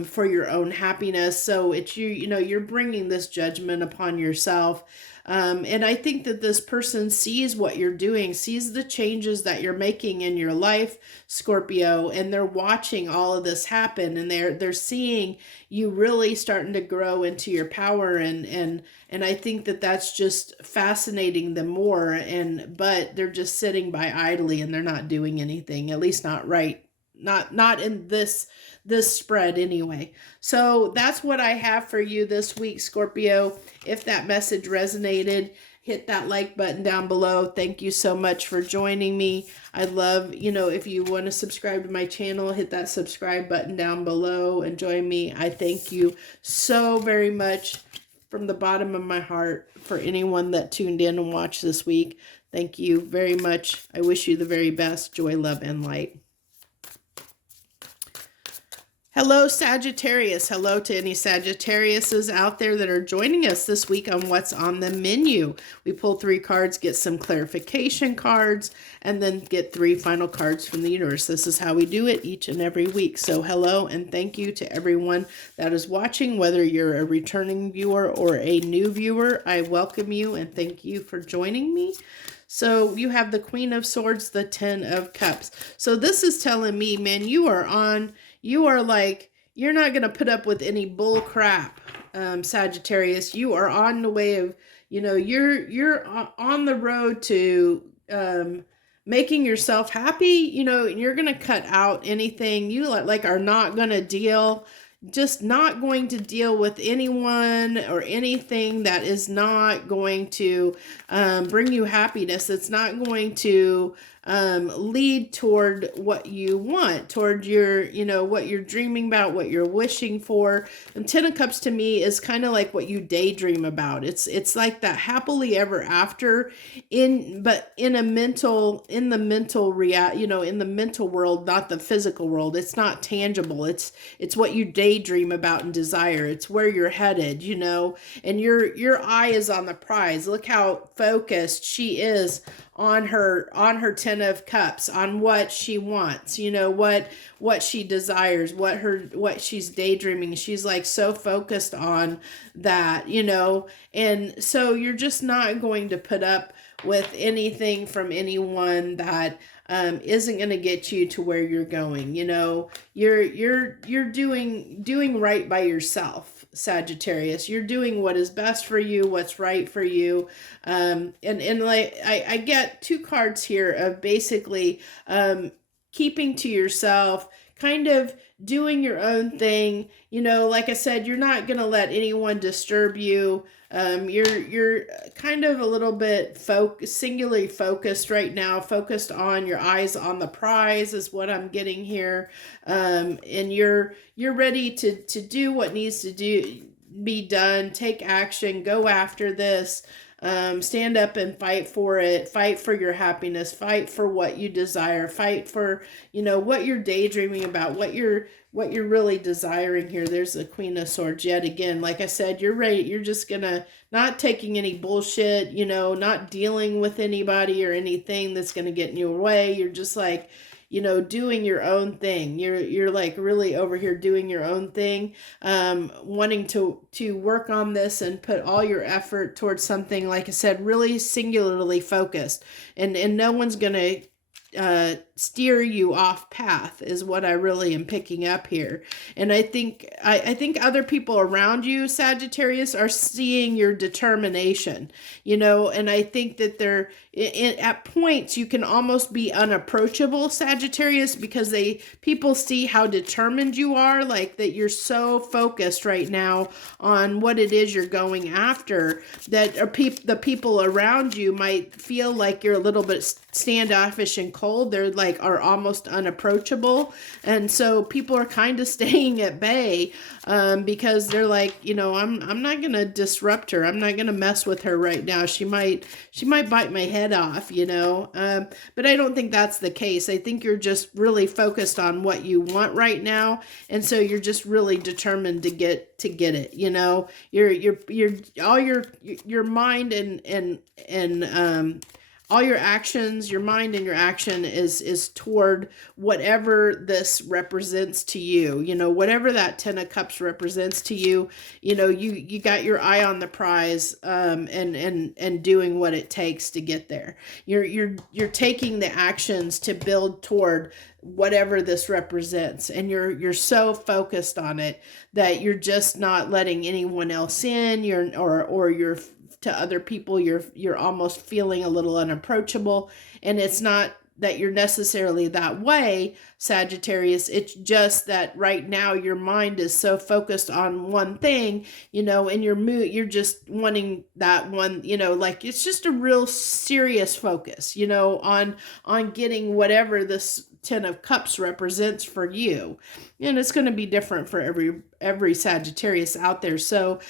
for your own happiness. So it's you're bringing this judgment upon yourself. And I think that this person sees what you're doing, sees the changes that you're making in your life, Scorpio, and they're watching all of this happen, and they're seeing you really starting to grow into your power, and I think that that's just fascinating them more, but they're just sitting by idly, and they're not doing anything, at least not right not in this spread anyway. So that's what I have for you this week, Scorpio. If that message resonated, hit that like button down below. Thank you so much for joining me. I love, if you want to subscribe to my channel, hit that subscribe button down below and join me. I thank you so very much from the bottom of my heart for anyone that tuned in and watched this week. Thank you very much. I wish you the very best. Joy, love, and light. Hello, Sagittarius. Hello to any Sagittariuses out there that are joining us this week on What's on the Menu. We pull 3 cards, get some clarification cards, and then get 3 final cards from the universe. This is how we do it each and every week. So hello and thank you to everyone that is watching, whether you're a returning viewer or a new viewer. I welcome you and thank you for joining me. So you have the Queen of Swords, the 10 of Cups. So this is telling me, man, you're not going to put up with any bull crap, Sagittarius. You are on the way of, you're on the road to making yourself happy, and you're going to cut out anything you are not going to deal with anyone or anything that is not going to bring you happiness. It's not going to lead toward what you want, toward your, what you're dreaming about, what you're wishing for. And 10 of Cups to me is kind of like what you daydream about. It's like that happily ever after in the mental world, not the physical world. It's not tangible. It's what you daydream about and desire. It's where you're headed, and your eye is on the prize. Look how focused she is on her 10 of Cups, on what she wants, what she desires, what she's daydreaming. She's like so focused on that, and so you're just not going to put up with anything from anyone that isn't going to get you to where you're going. You're doing right by yourself, Sagittarius. You're doing what is best for you, what's right for you. And like I get 2 cards here of basically keeping to yourself, kind of doing your own thing. Like I said, you're not going to let anyone disturb you. You're kind of a little bit singularly focused right now, focused on your eyes on the prize is what I'm getting here. And you're ready to do what needs to be done, take action, go after this. Stand up and fight for it, fight for your happiness, fight for what you desire, fight for, what you're daydreaming about, what you're really desiring here. There's the Queen of Swords yet again. Like I said, you're ready. You're just not taking any bullshit, not dealing with anybody or anything that's going to get in your way. You're just like, doing your own thing. You're like really over here doing your own thing, wanting to work on this and put all your effort towards something, like I said, really singularly focused, and no one's going to steer you off path is what I really am picking up here. And I think other people around you, Sagittarius, are seeing your determination, and I think that they're at points you can almost be unapproachable, Sagittarius, because people see how determined you are, like that you're so focused right now on what it is you're going after, that the people around you might feel like you're a little bit standoffish and cold. They're like are almost unapproachable, and so people are kind of staying at bay because they're like, I'm not gonna disrupt her. I'm not gonna mess with her right now. She might bite my head off, but I don't think that's the case. I think you're just really focused on what you want right now, and so you're just really determined to get it. You're all your mind and all your actions, your mind and your action is toward whatever this represents to you. Whatever that 10 of Cups represents to you, you got your eye on the prize, and doing what it takes to get there. You're taking the actions to build toward whatever this represents, and you're so focused on it that you're just not letting anyone else in. You're to other people, you're almost feeling a little unapproachable, and it's not you're necessarily that way, Sagittarius. It's just that right now your mind is so focused on one thing, in your mood, you're just wanting that one, like it's just a real serious focus, on getting whatever this Ten of Cups represents for you. And it's going to be different for every Sagittarius out there. So,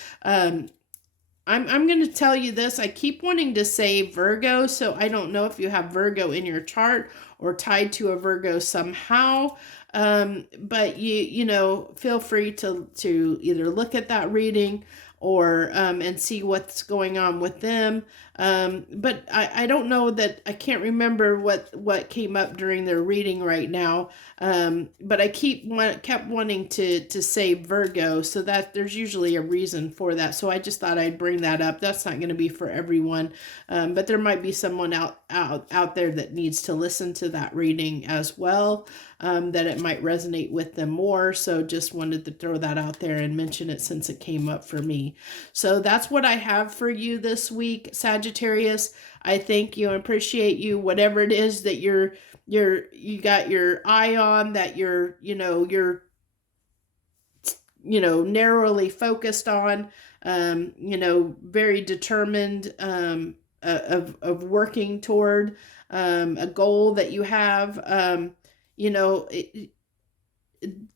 I'm going to tell you this. I keep wanting to say Virgo, so I don't know if you have Virgo in your chart or tied to a Virgo somehow. But feel free to either look at that reading or and see what's going on with them. But I don't know that, I can't remember what came up during their reading right now. But I kept wanting to say Virgo, so that there's usually a reason for that. So I just thought I'd bring that up. That's not going to be for everyone, but there might be someone out there that needs to listen to that reading as well, that it might resonate with them more. So just wanted to throw that out there and mention it since it came up for me. So that's what I have for you this week, Sagittarius. I thank you and appreciate you, whatever it is that you got your eye on, that you're narrowly focused on, very determined, of working toward, a goal that you have.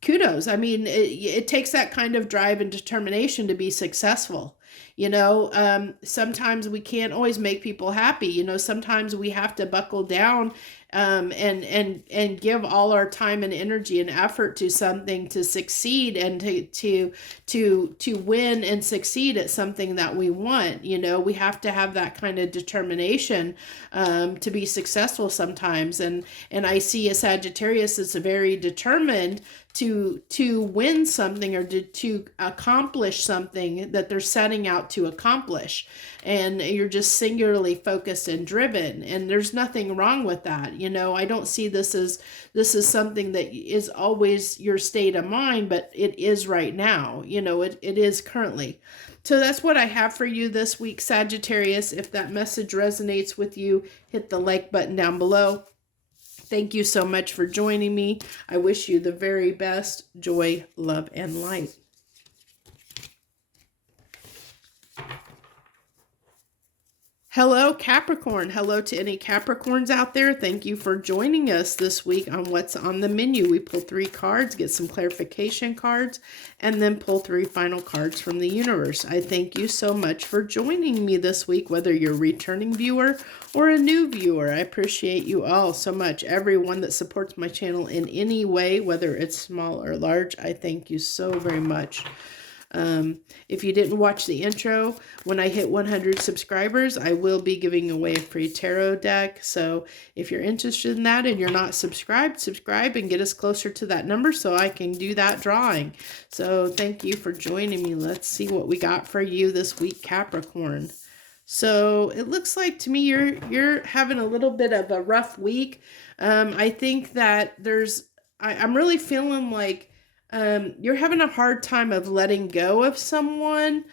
Kudos. I mean, it takes that kind of drive and determination to be successful. Sometimes we can't always make people happy. Sometimes we have to buckle down, and give all our time and energy and effort to something to succeed and to win and succeed at something that we want. We have to have that kind of determination, to be successful sometimes. And I see a Sagittarius that's very determined to win something, or to accomplish something that they're setting out to accomplish. And you're just singularly focused and driven, and there's nothing wrong with that. I don't see this is something that is always your state of mind, but it is right now. It is currently. So that's what I have for you this week, Sagittarius. If that message resonates with you, hit the like button down below. Thank you so much for joining me. I wish you the very best. Joy, love, and light. Hello, Capricorn. Hello to any Capricorns out there. Thank you for joining us this week on What's on the Menu. We pull 3 cards, get some clarification cards, and then pull 3 final cards from the universe. I thank you so much for joining me this week, whether you're a returning viewer or a new viewer. I appreciate you all so much. Everyone that supports my channel in any way, whether it's small or large, I thank you so very much. If you didn't watch the intro, when I hit 100 subscribers, I will be giving away a free tarot deck. So if you're interested in that and you're not subscribed, subscribe and get us closer to that number so I can do that drawing. So thank you for joining me. Let's see what we got for you this week, Capricorn. So it looks like to me you're having a little bit of a rough week. I think that I'm really feeling like you're having a hard time of letting go of someone,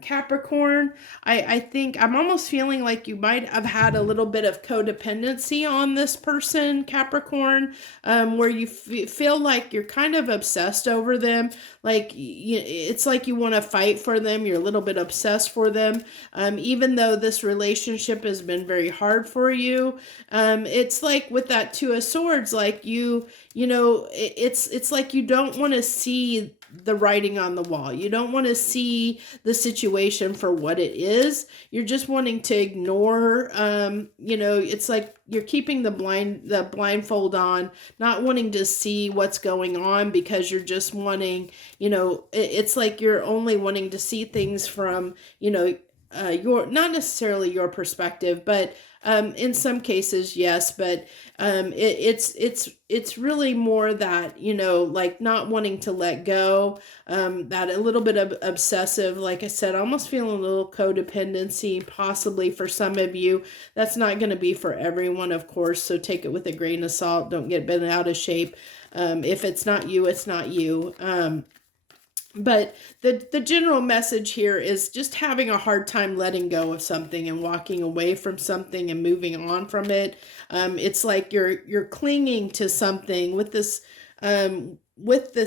Capricorn. I think I'm almost feeling like you might have had a little bit of codependency on this person, Capricorn, where you feel like you're kind of obsessed over them. Like it's like you want to fight for them. You're a little bit obsessed for them. Even though this relationship has been very hard for you. It's like with that Two of Swords, like it's like you don't want to see the writing on the wall. You don't want to see the situation for what it is. You're just wanting to ignore, it's like you're keeping the blindfold on, not wanting to see what's going on because you're just wanting, it's like you're only wanting to see things from, your, not necessarily your perspective, but in some cases, yes, but it's really more that, like not wanting to let go, that a little bit of obsessive, like I said, almost feeling a little codependency, possibly for some of you. That's not going to be for everyone, of course, so take it with a grain of salt. Don't get bent out of shape. If it's not you, it's not you. But the general message here is just having a hard time letting go of something and walking away from something and moving on from it. It's like you're clinging to something with this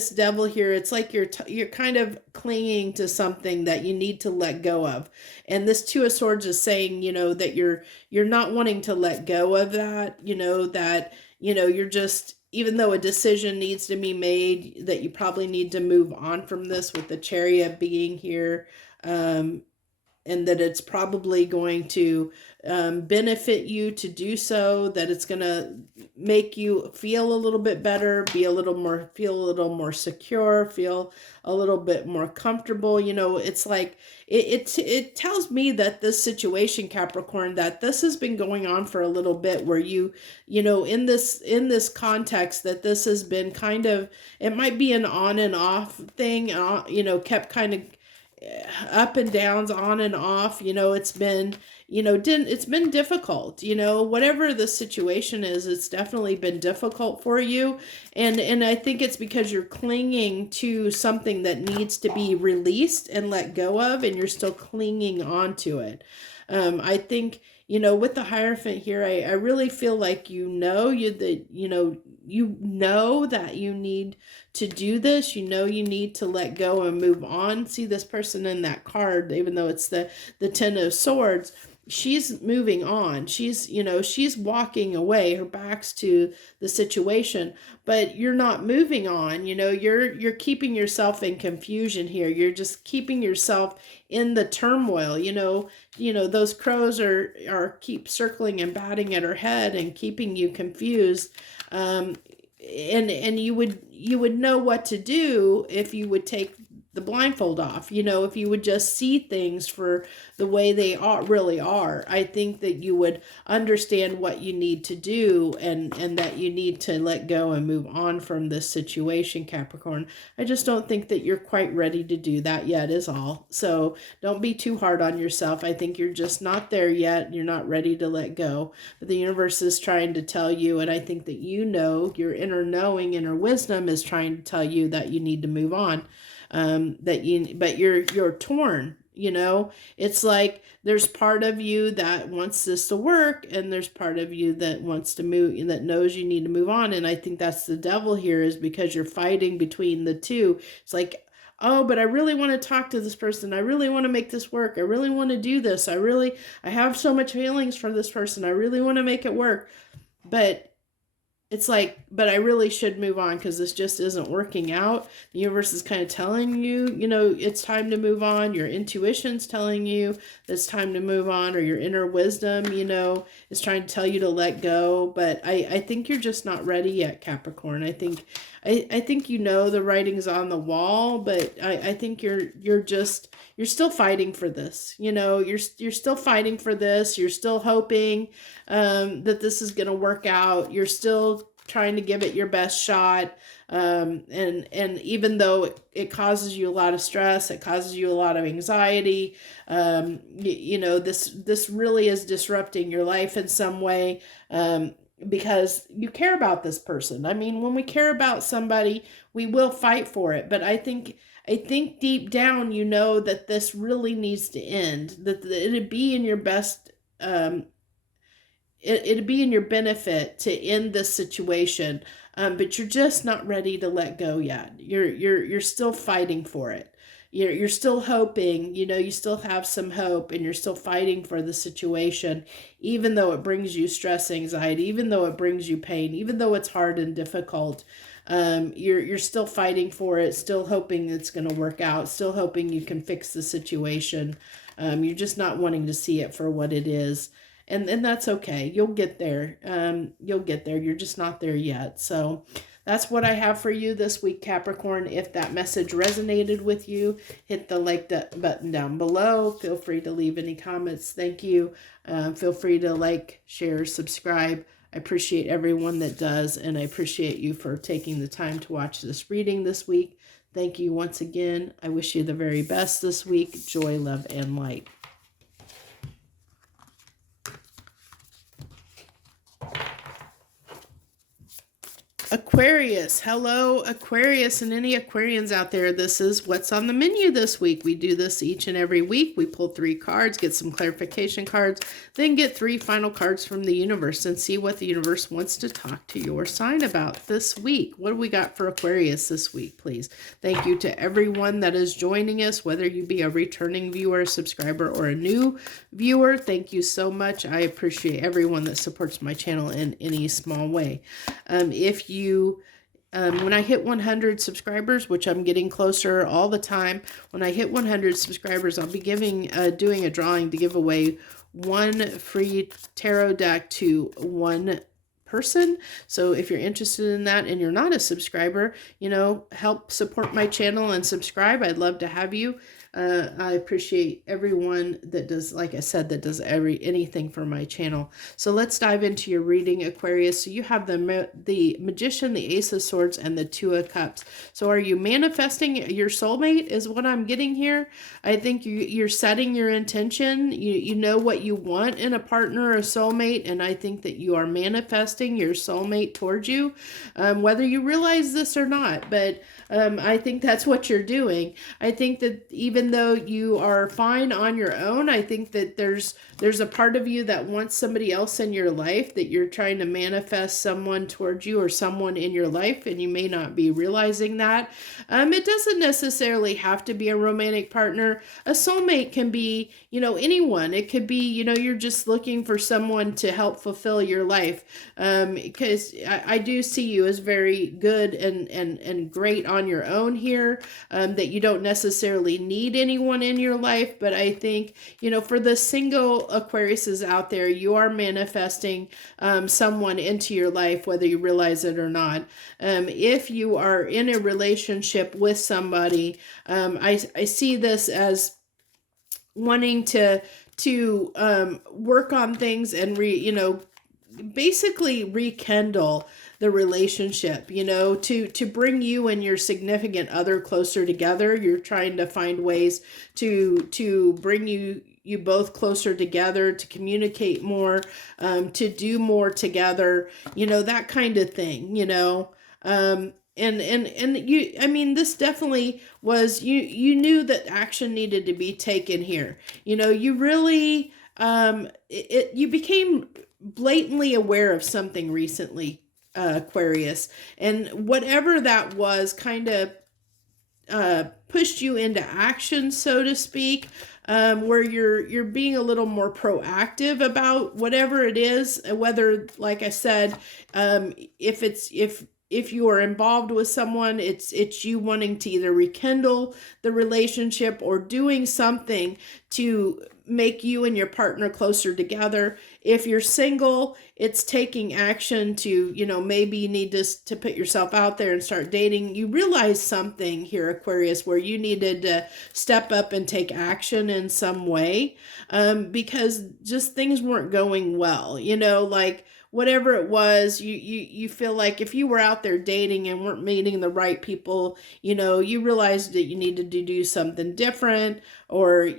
devil here. It's like you're kind of clinging to something that you need to let go of. And this Two of Swords is saying, that you're not wanting to let go of that, that you're just, even though a decision needs to be made, that you probably need to move on from this, with the Chariot being here. And that it's probably going to benefit you to do so, that it's going to make you feel a little bit better, feel a little more secure, feel a little bit more comfortable. It's like, it tells me that this situation, Capricorn, that this has been going on for a little bit, where in this context, that this has been kind of, it might be an on and off thing, kept kind of up and downs, on and off. It's been, it's been difficult. Whatever the situation is, it's definitely been difficult for you. And I think it's because you're clinging to something that needs to be released and let go of, and you're still clinging on to it. I think, with the Hierophant here, I really feel like that you need to do this. You need to let go and move on. See this person in that card, even though it's the Ten of Swords, she's moving on. She's walking away. Her back's to the situation, but you're not moving on. You're keeping yourself in confusion here. You're just keeping yourself in the turmoil. Those crows are keep circling and batting at her head and keeping you confused. And you would know what to do if you would take the blindfold off, if you would just see things for the way they really are. I think that you would understand what you need to do, and that you need to let go and move on from this situation, Capricorn. I just don't think that you're quite ready to do that yet, is all. So don't be too hard on yourself. I think you're just not there yet. You're not ready to let go. But the universe is trying to tell you, and I think that your inner knowing, inner wisdom is trying to tell you that you need to move on. But you're torn. It's like there's part of you that wants this to work, and there's part of you that wants to move, that knows you need to move on. And I think that's the devil here, is because you're fighting between the two. It's like, oh, but I really want to talk to this person. I really want to make this work. I really want to do this. I have so much feelings for this person. I really want to make it work. But it's like, but I really should move on, because this just isn't working out. The universe is kind of telling you, it's time to move on. Your intuition's telling you it's time to move on, or your inner wisdom, is trying to tell you to let go. But I think you're just not ready yet, Capricorn. I think the writing's on the wall, but I think you're still fighting for this. You're still fighting for this. You're still hoping that this is going to work out. You're still trying to give it your best shot. And even though it causes you a lot of stress, it causes you a lot of anxiety, this really is disrupting your life in some way, because you care about this person. I mean, when we care about somebody, we will fight for it. But I think deep down, that this really needs to end, that it'd be in your best, it'd be in your benefit to end this situation. But you're just not ready to let go yet. You're still fighting for it. You're still hoping, you still have some hope, and you're still fighting for the situation, even though it brings you stress, anxiety, even though it brings you pain, even though it's hard and difficult. You're still fighting for it, still hoping it's going to work out, still hoping you can fix the situation. You're just not wanting to see it for what it is. And that's okay. You'll get there. You'll get there. You're just not there yet. So that's what I have for you this week, Capricorn. If that message resonated with you, hit the like button down below. Feel free to leave any comments. Thank you. Feel free to like, share, subscribe. I appreciate everyone that does, and I appreciate you for taking the time to watch this reading this week. Thank you once again. I wish you the very best this week. Joy, love, and light. Aquarius. Hello, Aquarius, and any Aquarians out there. This is what's on the menu this week. We do this each and every week. We pull 3 cards, get some clarification cards, then get 3 final cards from the universe and see what the universe wants to talk to your sign about this week. What do we got for Aquarius this week, please? Thank you to everyone that is joining us, whether you be a returning viewer, subscriber, or a new viewer. Thank you so much. I appreciate everyone that supports my channel in any small way. When I hit 100 subscribers, which I'm getting closer all the time, when I hit 100 subscribers, I'll be doing a drawing to give away 1 free tarot deck to 1 person. So if you're interested in that and you're not a subscriber, help support my channel and subscribe. I'd love to have you. I appreciate everyone that does, like I said, that does anything for my channel. So let's dive into your reading, Aquarius. So you have the Magician, the Ace of Swords, and the 2 of Cups. So are you manifesting your soulmate is what I'm getting here. I think you're setting your intention. You know what you want in a partner or a soulmate, and I think that you are manifesting your soulmate towards you, whether you realize this or not. But I think that's what you're doing. I think that even though you are fine on your own, I think that there's a part of you that wants somebody else in your life, that you're trying to manifest someone towards you or someone in your life, and you may not be realizing that. It doesn't necessarily have to be a romantic partner. A soulmate can be, anyone. It could be, you're just looking for someone to help fulfill your life. Because I do see you as very good and great on your own here, that you don't necessarily need anyone in your life. But I think, for the single Aquariuses out there, you are manifesting someone into your life, whether you realize it or not. If you are in a relationship with somebody, I see this as wanting to work on things and basically rekindle the relationship, to bring you and your significant other closer together. You're trying to find ways to bring you both closer together, to communicate more, to do more together, that kind of thing, and this definitely was, you knew that action needed to be taken here. You really, you became blatantly aware of something recently, Aquarius, and whatever that was kind of pushed you into action, so to speak, where you're being a little more proactive about whatever it is, whether, like I said, if you are involved with someone, it's you wanting to either rekindle the relationship or doing something to make you and your partner closer together. If you're single, it's taking action to, maybe you need to put yourself out there and start dating. You realize something here, Aquarius, where you needed to step up and take action in some way, because just things weren't going well, like whatever it was, you feel like if you were out there dating and weren't meeting the right people, you realized that you needed to do something different, or,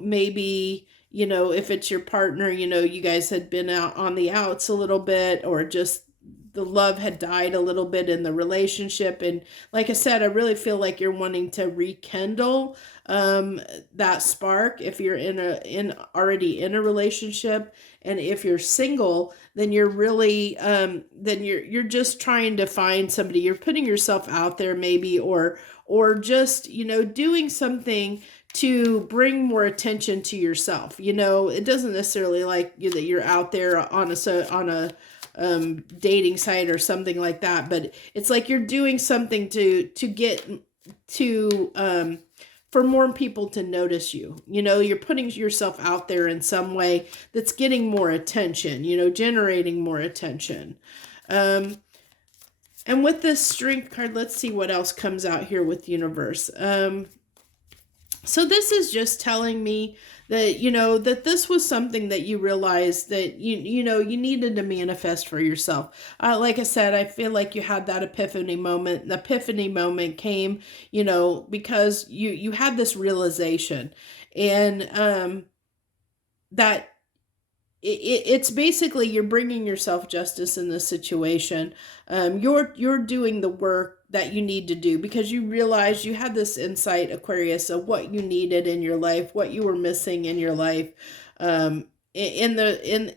maybe, if it's your partner, you guys had been out on the outs a little bit, or just the love had died a little bit in the relationship. And like I said, I really feel like you're wanting to rekindle that spark if you're already in a relationship. And if you're single, then you're really then you're just trying to find somebody. You're putting yourself out there maybe, or just doing something to bring more attention to yourself. It doesn't necessarily like that you're out there on a dating site or something like that, but it's like you're doing something to get to for more people to notice you. You're putting yourself out there in some way that's getting more attention, generating more attention. And with this Strength card, let's see what else comes out here with the universe. So this is just telling me that, that this was something that you realized that, you needed to manifest for yourself. Like I said, I feel like you had that epiphany moment. The epiphany moment came, because you had this realization, and that it's basically you're bringing yourself justice in this situation. You're doing the work that you need to do because you realize you had this insight, Aquarius, of what you needed in your life, what you were missing in your life. In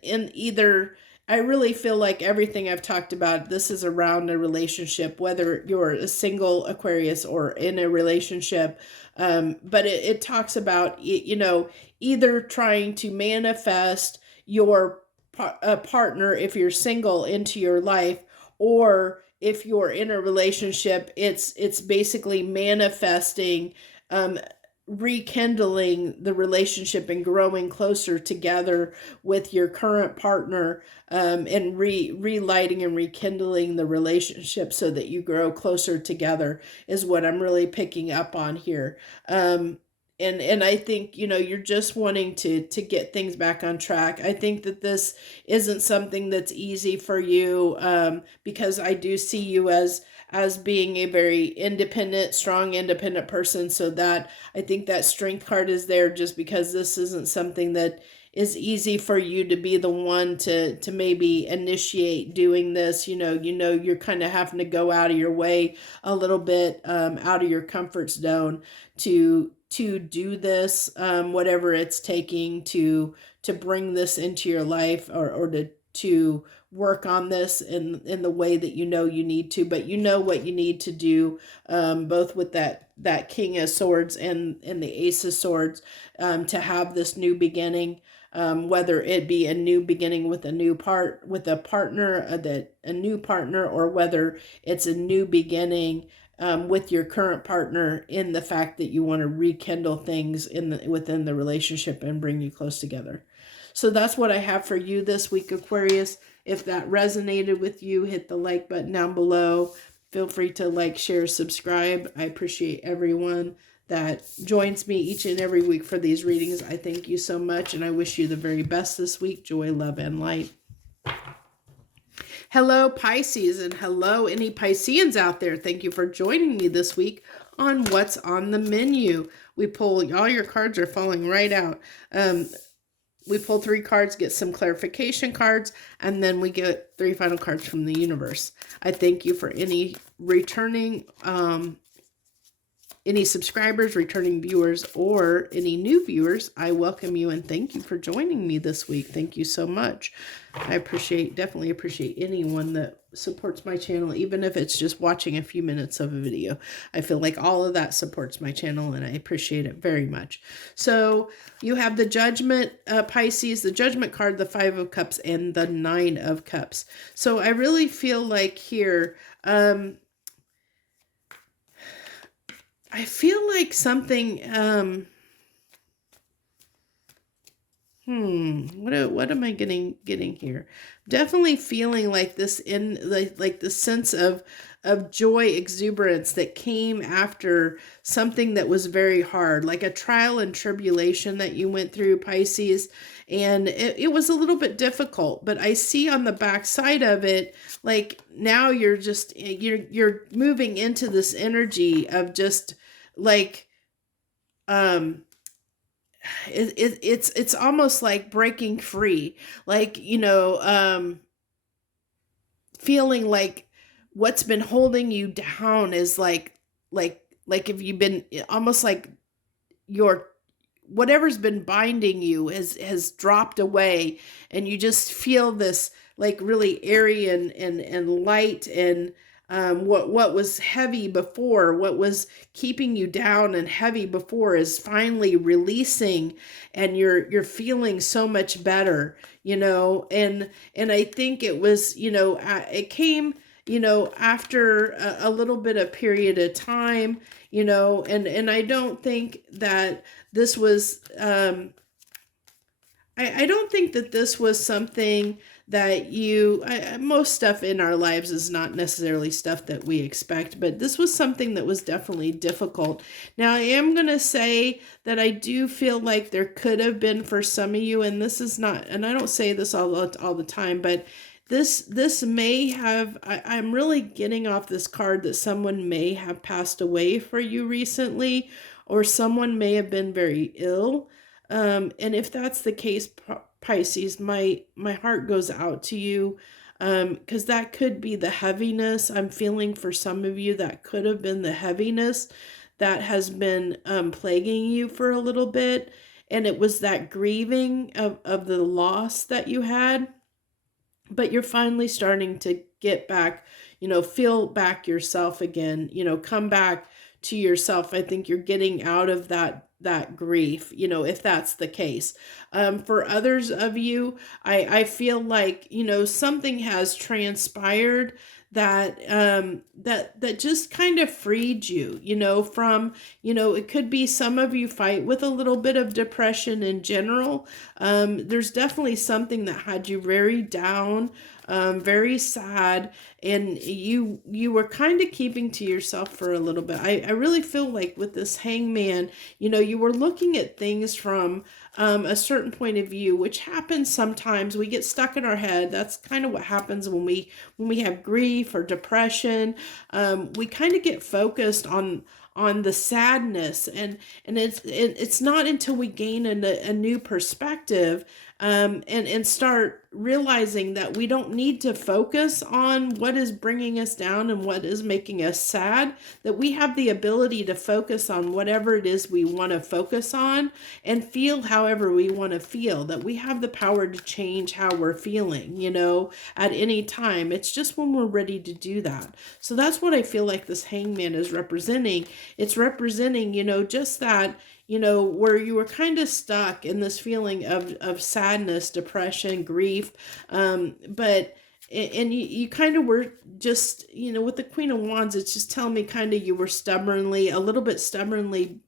either, I really feel like everything I've talked about, this is around a relationship, whether you're a single Aquarius or in a relationship. But it talks about, either trying to manifest your partner if you're single into your life, or if you're in a relationship, it's basically manifesting, rekindling the relationship and growing closer together with your current partner, and relighting and rekindling the relationship so that you grow closer together is what I'm really picking up on here. And I think, you're just wanting to get things back on track. I think that this isn't something that's easy for you, because I do see you as being a very independent, strong, independent person. So that I think that strength card is there just because this isn't something that is easy for you to be the one to maybe initiate doing this. You're kind of having to go out of your way a little bit, out of your comfort zone to do this, whatever it's taking to bring this into your life, or to work on this in the way that you need to, but you know what you need to do, both with that King of Swords and the Ace of Swords, to have this new beginning, whether it be a new beginning with a new partner, a new partner, or whether it's a new beginning, with your current partner, in the fact that you want to rekindle things within the relationship and bring you close together. So that's what I have for you this week, Aquarius. If that resonated with you, hit the like button down below. Feel free to like, share, subscribe. I appreciate everyone that joins me each and every week for these readings. I thank you so much, and I wish you the very best this week. Joy, love, and light. Hello, Pisces, and hello, any Pisceans out there. Thank you for joining me this week on What's on the Menu. We pull, all your cards are falling right out. We pull 3 cards, get some clarification cards, and then we get 3 final cards from the universe. I thank you for any returning, any subscribers, returning viewers, or any new viewers. I welcome you and thank you for joining me this week. Thank you so much. I definitely appreciate anyone that supports my channel, even if it's just watching a few minutes of a video. I feel like all of that supports my channel, and I appreciate it very much. So you have the Judgment, Pisces, the Judgment card, the 5 of Cups, and the 9 of Cups. So I really feel like here, I feel like something, what am I getting here? Definitely feeling like this, like the sense of joy, exuberance that came after something that was very hard, like a trial and tribulation that you went through, Pisces, and it was a little bit difficult. But I see on the back side of it, like now you're moving into this energy of just like, it's almost like breaking free, like, feeling like what's been holding you down is like if you've been almost like whatever's been binding you has dropped away, and you just feel this like really airy and light, and what was heavy before, what was keeping you down and heavy before, is finally releasing, and you're feeling so much better, and I think it was, it came, after a little bit of period of time, and I don't think that this was, I don't think that this was something that most stuff in our lives is not necessarily stuff that we expect, but this was something that was definitely difficult. Now, I am going to say that I do feel like there could have been, for some of you, and this is not, and I don't say this all the time, but this may have, I'm really getting off this card that someone may have passed away for you recently, or someone may have been very ill. And if that's the case, Pisces, my heart goes out to you, because that could be the heaviness I'm feeling for some of you. That could have been the heaviness that has been plaguing you for a little bit. And it was that grieving of the loss that you had, but you're finally starting to get back, feel back yourself again, come back to yourself. I think you're getting out of that grief, if that's the case. For others of you, I feel like, something has transpired that that just kind of freed you, from, it could be some of you fight with a little bit of depression in general. There's definitely something that had you very down, very sad, and you were kind of keeping to yourself for a little bit. I really feel like with this hangman, you were looking at things from a certain point of view, which happens sometimes. We get stuck in our head. That's kind of what happens when we have grief or depression. We kind of get focused on the sadness, and it's not until we gain a new perspective, and start realizing that we don't need to focus on what is bringing us down and what is making us sad, that we have the ability to focus on whatever it is we want to focus on and feel however we want to feel, that we have the power to change how we're feeling, at any time. It's just when we're ready to do that. So that's what I feel like this hangman is representing. It's representing, just that, where you were kind of stuck in this feeling of sadness, depression, grief, but you kind of were just, with the Queen of Wands, it's just telling me kind of you were a little bit stubbornly,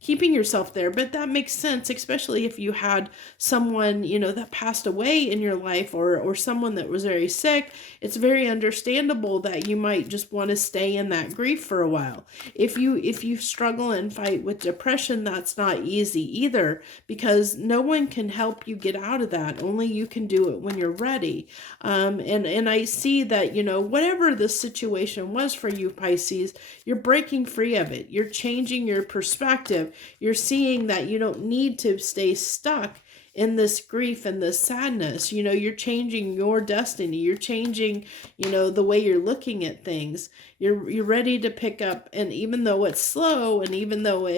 keeping yourself there. But that makes sense, especially if you had someone, that passed away in your life, or someone that was very sick. It's very understandable that you might just want to stay in that grief for a while. If you struggle and fight with depression, that's not easy either, because no one can help you get out of that. Only you can do it when you're ready. And I see that, whatever the situation was for you, Pisces, you're breaking free of it. You're changing your perspective. You're seeing that you don't need to stay stuck in this grief and this sadness. You're changing your destiny. You're changing, the way you're looking at things. You're ready to pick up, and even though it's slow, and even though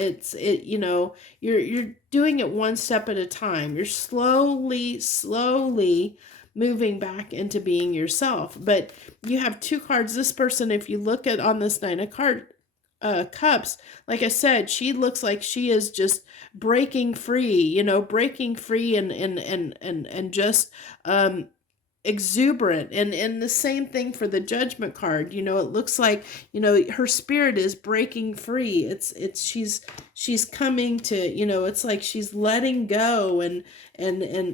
you're doing it one step at a time. You're slowly moving back into being yourself. But you have two cards. This person, if you look at on this Nine of Cups, like I said, she looks like she is just breaking free, and just exuberant. And the same thing for the Judgment card. It looks like, her spirit is breaking free. She's coming to, it's like she's letting go, and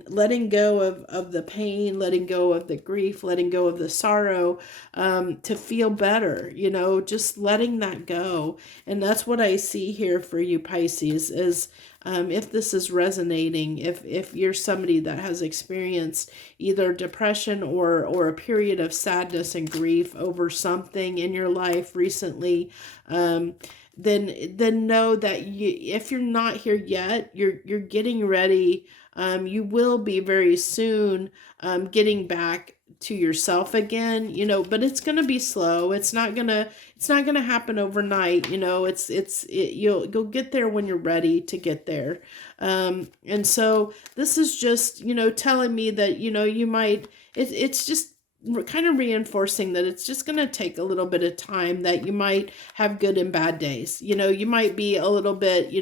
letting go of the pain, letting go of the grief, letting go of the sorrow, to feel better, just letting that go. And that's what I see here for you, Pisces, is if this is resonating, if you're somebody that has experienced either depression or a period of sadness and grief over something in your life recently, then know that if you're not here yet, you're getting ready. You will be very soon getting back to yourself again, but it's going to be slow. It's not going to happen overnight. You'll get there when you're ready to get there. And so this is just, telling me that, you might, it's just kind of reinforcing that it's just going to take a little bit of time, that you might have good and bad days. You might be a little bit,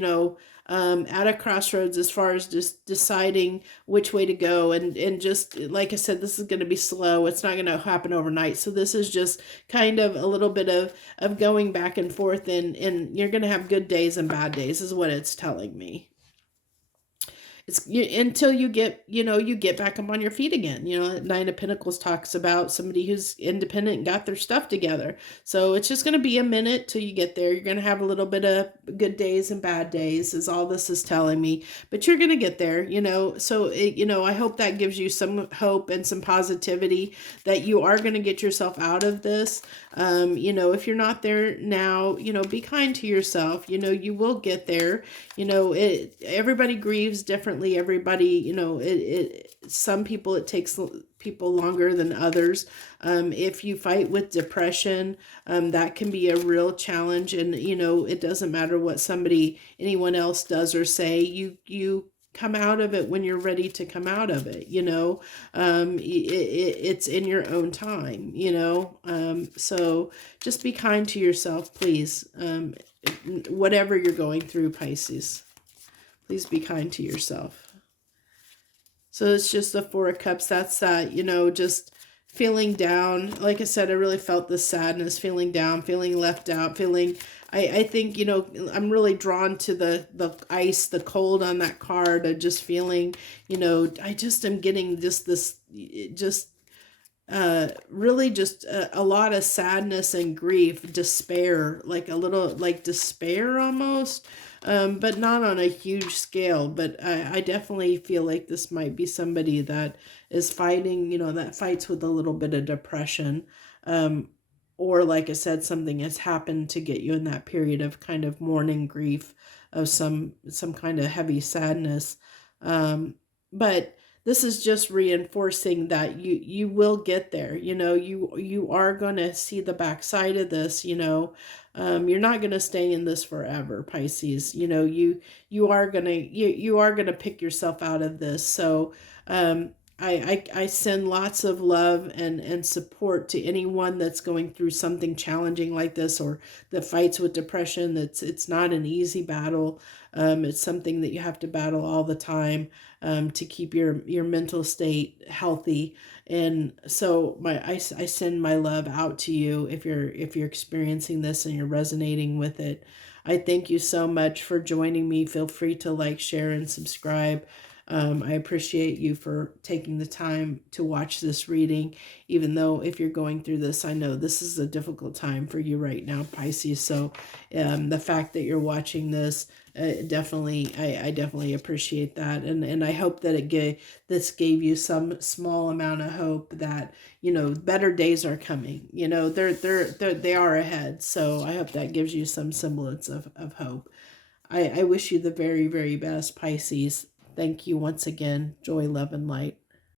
at a crossroads as far as just deciding which way to go. And just, like I said, this is going to be slow. It's not going to happen overnight. So this is just kind of a little bit of going back and forth, and you're going to have good days and bad days is what it's telling me. It's until you get back up on your feet again. Nine of Pentacles talks about somebody who's independent and got their stuff together. So it's just going to be a minute till you get there. You're going to have a little bit of good days and bad days, is all this is telling me. But you're going to get there, So, I hope that gives you some hope and some positivity that you are going to get yourself out of this. If you're not there now, be kind to yourself. You will get there. Everybody grieves differently apparently everybody, some people, it takes people longer than others. If you fight with depression, that can be a real challenge. And, it doesn't matter what anyone else does or say, you come out of it when you're ready to come out of it. It's in your own time. So just be kind to yourself, please. Whatever you're going through, Pisces, please be kind to yourself. So it's just the Four of Cups. That's that, just feeling down. Like I said, I really felt the sadness, feeling down, feeling left out, I think, I'm really drawn to the ice, the cold on that card. Of just feeling, I just am getting really just a lot of sadness and grief, despair, like a little like despair almost, but not on a huge scale. But I definitely feel like this might be somebody that is fighting, that fights with a little bit of depression. Or like I said, something has happened to get you in that period of kind of mourning, grief, of some kind of heavy sadness. But this is just reinforcing that you will get there. You are going to see the backside of this. You're not going to stay in this forever, Pisces. You are going to pick yourself out of this. So I send lots of love and support to anyone that's going through something challenging like this, or that fights with depression. It's not an easy battle. It's something that you have to battle all the time, to keep your mental state healthy. And so I send my love out to you if you're experiencing this and you're resonating with it. I thank you so much for joining me. Feel free to like, share, and subscribe. I appreciate you for taking the time to watch this reading, even though if you're going through this, I know this is a difficult time for you right now, Pisces. So the fact that you're watching this, I definitely appreciate that. And I hope that this gave you some small amount of hope that, better days are coming. They are ahead. So I hope that gives you some semblance of hope. I wish you the very, very best, Pisces. Thank you once again. Joy, love, and light.